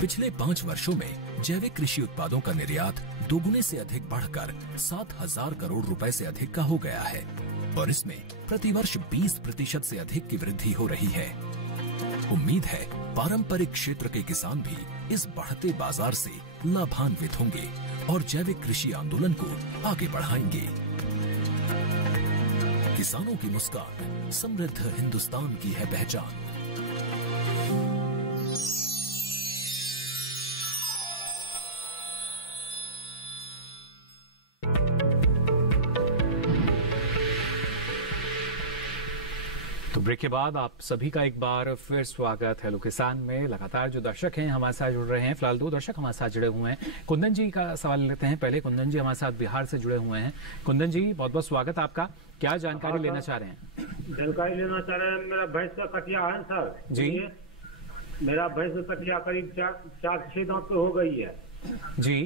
पिछले 5 वर्षों में जैविक कृषि उत्पादों का निर्यात दोगुने से अधिक बढ़कर 7,000 करोड़ रुपए से अधिक का हो गया है और इसमें प्रतिवर्ष 20% से अधिक की वृद्धि हो रही है। उम्मीद है पारंपरिक क्षेत्र के किसान भी इस बढ़ते बाजार से लाभान्वित होंगे और जैविक कृषि आंदोलन को आगे बढ़ाएंगे। किसानों की मुस्कान समृद्ध हिंदुस्तान की है पहचान। तो ब्रेक के बाद आप सभी का एक बार फिर स्वागत हेलो किसान में। लगातार जो दर्शक हैं हमारे साथ जुड़ रहे हैं, फिलहाल 2 दर्शक हमारे साथ जुड़े हुए हैं। कुंदन जी का सवाल लेते हैं पहले। कुंदन जी हमारे साथ बिहार से जुड़े हुए हैं। कुंदन जी बहुत बहुत स्वागत आपका। क्या जानकारी लेना चाह रहे हैं? जानकारी लेना चाह रहे हैं, मेरा भैंस का कटिया है सर जी। मेरा भैंस का कटिया करीब 4-6 दांत पे हो गई है जी।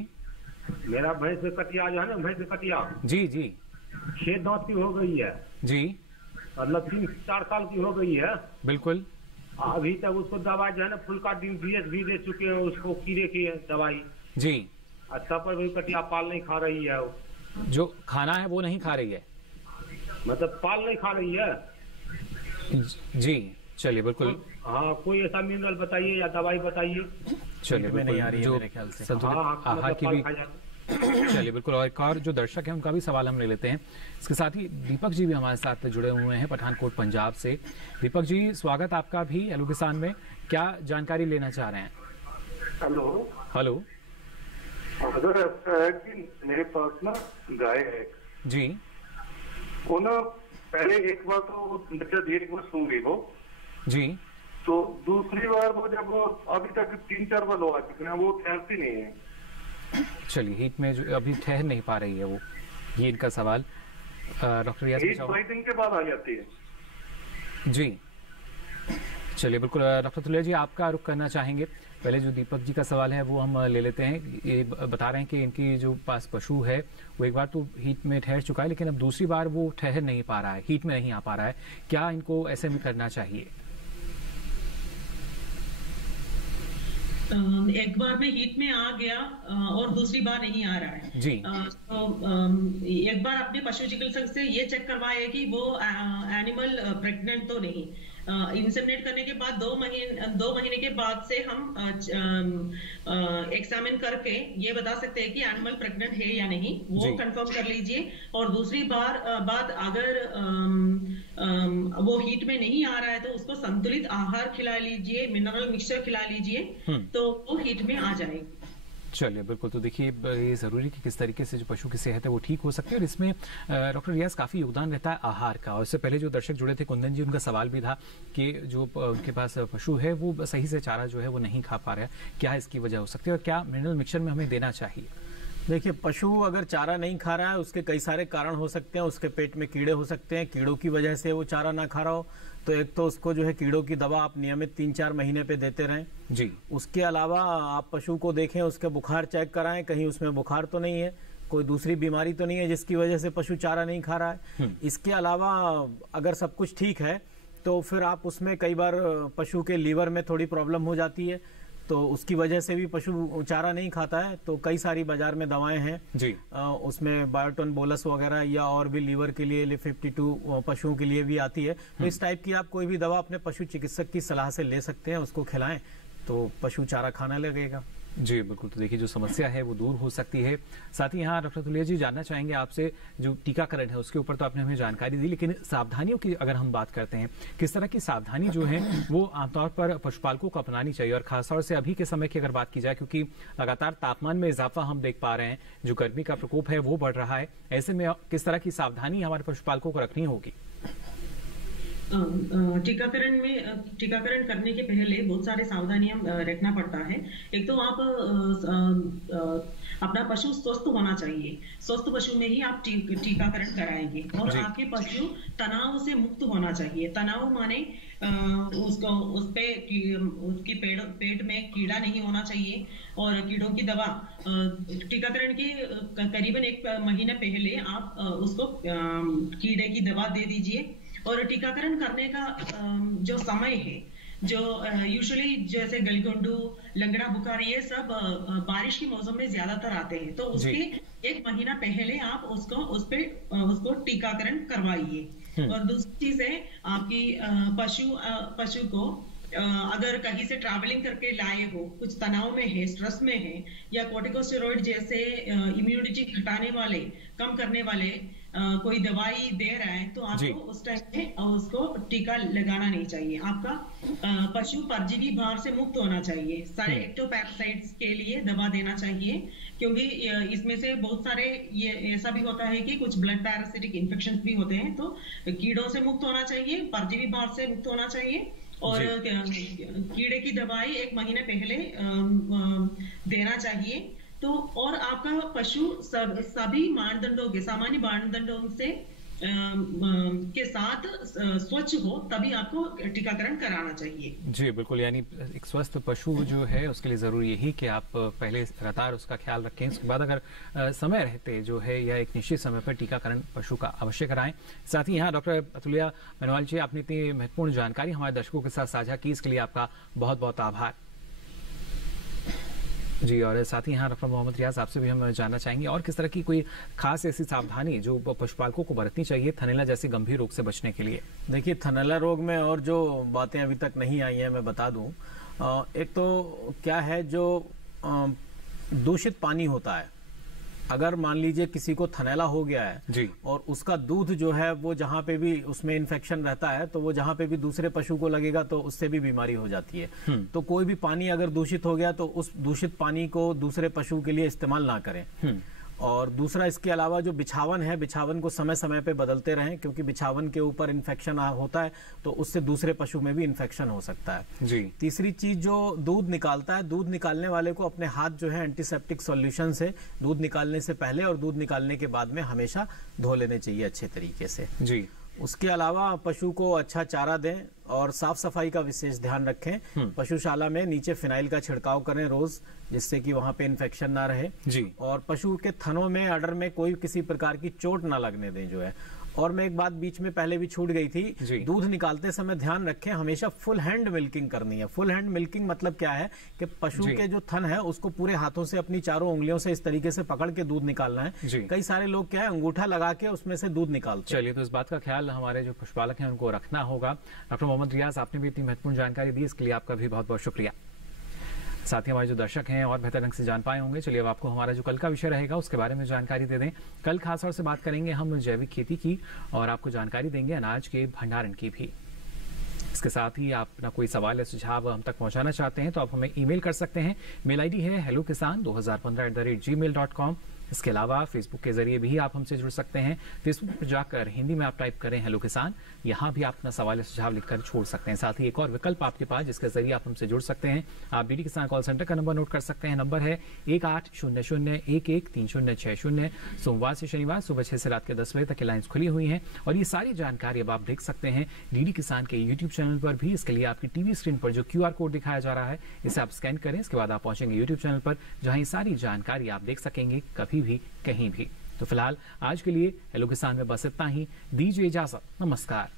मेरा भैंस का कटिया जो है ना, भैंस का कटिया जी जी 6 दांत की हो गई है जी। मतलब 3-4 साल की हो गई है। बिल्कुल। अभी तक उसको दवाई जो है ना फुल्का DPS भी दे चुके हैं उसको, कीड़े की दवाई जी। अच्छा पर भी कटिया पाल नहीं खा रही है। जो खाना है वो नहीं खा रही है, मतलब पाल नहीं खा रही है जी। चलिए बिल्कुल। हाँ, कोई ऐसा मिनरल बताइए या दवाई बताइए। चलिए नहीं आ रही है मेरे ख्याल से। आहार की भी चलिए बिल्कुल। और एक और जो दर्शक है उनका भी सवाल हम ले लेते हैं। इसके साथ ही दीपक जी भी हमारे साथ जुड़े हुए हैं पठानकोट पंजाब से। दीपक जी स्वागत आपका भी हेलो किसान में। क्या जानकारी लेना चाह रहे हैं? Hello hello. अगर ऐसा है कि मेरे पास ना गाय है जी, वो ना पहले एक बार तो बच्चा दिए, एक बार सूंघी वो जी, तो दूसरी बार वो जब वो अभी तक 3-4 बार आ चुके हैं, वो ठहरती नहीं है। चलिए हीट में जो अभी ठहर नहीं पा रही है वो, ये इनका सवाल। डॉक्टर रियाज 1-2 दिन के बाद आ जाती है जी। चलिए बिल्कुल। डॉक्टर तुलिया जी आपका रुख करना चाहेंगे। पहले जो दीपक जी का सवाल है वो हम ले लेते हैं। ये बता रहे हैं कि इनकी जो पास पशु है वो एक बार तो हीट में ठहर चुका है, लेकिन अब दूसरी बार वो ठहर नहीं पा रहा है, हीट में नहीं आ पा रहा है। क्या इनको ऐसे में करना चाहिए? एक बार में हीट में आ गया और दूसरी बार नहीं आ रहा है जी। तो एक बार अपने पशु चिकित्सक से ये चेक करवाए कि वो एनिमल प्रेग्नेंट तो नहीं। इंसेमिनेट करने के बाद 2 महीने के बाद से हम एग्जामिन करके ये बता सकते हैं कि एनिमल प्रेग्नेंट है या नहीं, वो कंफर्म कर लीजिए। और दूसरी बात अगर वो हीट में नहीं आ रहा है तो उसको संतुलित आहार खिला लीजिए, मिनरल मिक्सचर खिला लीजिए, तो वो हीट में आ जाएगी। चलिए बिल्कुल। तो देखिए ये जरूरी है कि किस तरीके से जो पशु की सेहत है वो ठीक हो सकती है, और इसमें डॉक्टर रियाज काफी योगदान रहता है आहार का। और इससे पहले जो दर्शक जुड़े थे कुंदन जी, उनका सवाल भी था कि जो उनके पास पशु है वो सही से चारा जो है वो नहीं खा पा रहा है, क्या इसकी वजह हो सकती है और क्या मिनरल मिक्सचर में हमें देना चाहिए? देखिए, पशु अगर चारा नहीं खा रहा है उसके कई सारे कारण हो सकते हैं। उसके पेट में कीड़े हो सकते हैं, कीड़ों की वजह से वो चारा ना खा रहा हो तो एक तो उसको जो है कीड़ों की दवा आप नियमित 3-4 महीने पे देते रहें जी। उसके अलावा आप पशु को देखें, उसके बुखार चेक कराएं, कहीं उसमें बुखार तो नहीं है, कोई दूसरी बीमारी तो नहीं है जिसकी वजह से पशु चारा नहीं खा रहा है। इसके अलावा अगर सब कुछ ठीक है तो फिर आप उसमें कई बार पशु के लीवर में थोड़ी प्रॉब्लम हो जाती है, तो उसकी वजह से भी पशु चारा नहीं खाता है। तो कई सारी बाजार में दवाएं हैं जी। उसमें बायोटन बोलस वगैरह या और भी लीवर के लिए LIF52 पशुओं के लिए भी आती है। तो इस टाइप की आप कोई भी दवा अपने पशु चिकित्सक की सलाह से ले सकते हैं, उसको खिलाएं तो पशु चारा खाने लगेगा। जी बिल्कुल। तो देखिए जो समस्या है वो दूर हो सकती है। साथ ही यहाँ डॉक्टर तुलिया जी जानना चाहेंगे आपसे, जो टीकाकरण है उसके ऊपर तो आपने हमें जानकारी दी, लेकिन सावधानियों की अगर हम बात करते हैं, किस तरह की सावधानी जो है वो आमतौर पर पशुपालकों को अपनानी चाहिए? और खासतौर से अभी के समय की अगर बात की जाए, क्योंकि लगातार तापमान में इजाफा हम देख पा रहे हैं, जो गर्मी का प्रकोप है वो बढ़ रहा है, ऐसे में किस तरह की सावधानी हमारे पशुपालकों को रखनी होगी? टीकाकरण करने के पहले बहुत सारे सावधानियां रखना पड़ता है। एक तो आप अपना पशु स्वस्थ होना चाहिए, स्वस्थ पशु में ही आप टीकाकरण कराएंगे। और आपके पशु तनाव से मुक्त होना चाहिए। तनाव माने उसके पेट में कीड़ा नहीं होना चाहिए। और कीड़ों की दवा टीकाकरण के करीबन 1 महीने पहले आप उसको कीड़े की दवा दे दीजिए। और टीकाकरण करने का जो समय है, जो यूजुअली जैसे गलगंडू, लंगड़ा बुखार, ये सब बारिश के मौसम में ज्यादातर आते हैं, तो उसके 1 महीना पहले आप उसको टीकाकरण करवाइए। और दूसरी चीज है आपकी पशु को अगर कहीं से ट्रैवलिंग करके लाए हो, कुछ तनाव में है, स्ट्रेस में है, या कॉर्टिकोस्टेरॉइड जैसे इम्यूनिटी घटाने वाले, कम करने वाले कोई दवाई दे रहा है, तो आपको उस टाइम में उसको टीका लगाना नहीं चाहिए। आपका पशु परजीवी भार से मुक्त होना चाहिए। सारे एक्टोपैरासाइट्स के लिए दवा देना चाहिए, क्योंकि इसमें से बहुत सारे ये ऐसा भी होता है कि कुछ ब्लड पैरासिटिक इन्फेक्शन भी होते हैं। तो कीड़ों से मुक्त होना चाहिए, परजीवी भार से मुक्त होना चाहिए, और कीड़े की दवाई 1 महीने पहले देना चाहिए। तो और आपका पशु सभी मानदंडों के, सामान्य मानदंडों से के साथ स्वच्छ हो, तभी आपको टीकाकरण कराना चाहिए। जी बिल्कुल, यानी एक स्वस्थ पशु जो है उसके लिए जरूरी यही कि आप पहले लगातार उसका ख्याल रखें, उसके बाद अगर समय रहते जो है या एक निश्चित समय पर टीकाकरण पशु का अवश्य कराएं। साथ ही यहाँ डॉक्टर अतुल्या मेनवाल जी, आपने इतनी महत्वपूर्ण जानकारी हमारे दर्शकों के साथ साझा की, इसके लिए आपका बहुत बहुत आभार जी। और साथ ही यहाँ डॉक्टर मोहम्मद रियाज, आपसे भी हम जानना चाहेंगे और किस तरह की कोई खास ऐसी सावधानी जो पशुपालकों को बरतनी चाहिए थनैला जैसे गंभीर रोग से बचने के लिए। देखिए, थनैला रोग में और जो बातें अभी तक नहीं आई हैं मैं बता दूं। एक तो क्या है, जो दूषित पानी होता है, अगर मान लीजिए किसी को थनैला हो गया है जी, और उसका दूध जो है वो जहाँ पे भी उसमें इन्फेक्शन रहता है, तो वो जहाँ पे भी दूसरे पशु को लगेगा तो उससे भी बीमारी हो जाती है। तो कोई भी पानी अगर दूषित हो गया तो उस दूषित पानी को दूसरे पशु के लिए इस्तेमाल ना करें। और दूसरा, इसके अलावा जो बिछावन है, बिछावन को समय समय पे बदलते रहें, क्योंकि बिछावन के ऊपर इन्फेक्शन होता है तो उससे दूसरे पशु में भी इन्फेक्शन हो सकता है जी। तीसरी चीज, जो दूध निकालता है, दूध निकालने वाले को अपने हाथ जो है एंटीसेप्टिक सॉल्यूशन से दूध निकालने से पहले और दूध निकालने के बाद में हमेशा धो लेने चाहिए अच्छे तरीके से जी। उसके अलावा पशु को अच्छा चारा दें और साफ सफाई का विशेष ध्यान रखें। पशुशाला में नीचे फिनाइल का छिड़काव करें रोज, जिससे कि वहां पे इन्फेक्शन ना रहे जी। और पशु के थनों में, अडर में कोई किसी प्रकार की चोट ना लगने दें जो है। और मैं एक बात बीच में पहले भी छूट गई थी, दूध निकालते समय ध्यान रखें, हमेशा फुल हैंड मिल्किंग करनी है। फुल हैंड मिल्किंग मतलब क्या है कि पशु के जो थन है उसको पूरे हाथों से अपनी चारों उंगलियों से इस तरीके से पकड़ के दूध निकालना है। कई सारे लोग क्या है, अंगूठा लगा के उसमें से दूध निकालते हैं। चलिए, तो इस बात का ख्याल हमारे जो पशुपालक हैं उनको रखना होगा। डॉक्टर मोहम्मद रियाज, आपने भी इतनी महत्वपूर्ण जानकारी दी, इसके लिए आपका भी बहुत बहुत शुक्रिया। साथ ही हमारे जो दर्शक हैं और बेहतर ढंग से जान पाए होंगे। चलिए अब आपको हमारा जो कल का विषय रहेगा उसके बारे में जानकारी दे दें। कल खास तौर से बात करेंगे हम जैविक खेती की और आपको जानकारी देंगे अनाज के भंडारण की भी। इसके साथ ही आप अपना कोई सवाल या सुझाव हम तक पहुंचाना चाहते हैं तो आप हमें ईमेल कर सकते हैं। मेल आईडी है hellokisan2015@gmail.com। इसके अलावा फेसबुक के जरिए भी आप हमसे जुड़ सकते हैं। फेसबुक पर जाकर हिंदी में आप टाइप करें हेलो किसान, यहाँ भी आप अपना सवाल या सुझाव लिखकर छोड़ सकते हैं। साथ ही एक और विकल्प आपके पास जिसके जरिए आप हमसे जुड़ सकते हैं। आप डीडी किसान कॉल सेंटर का नंबर नोट कर सकते हैं। नंबर है 1800113060। सोमवार से शनिवार सुबह 6 से रात के 10 बजे तक की लाइन्स खुली हुई हैं और ये सारी जानकारी अब आप देख सकते हैं डीडी किसान के यूट्यूब चैनल पर भी। इसके लिए आपकी टीवी स्क्रीन पर जो QR कोड दिखाया जा रहा है इसे आप स्कैन करें। इसके बाद आप पहुंचेंगे यूट्यूब चैनल पर जहां ये सारी जानकारी आप देख सकेंगे कभी भी कहीं भी। तो फिलहाल आज के लिए हेलो किसान में बस इतना ही। दीजिए इजाजत, नमस्कार।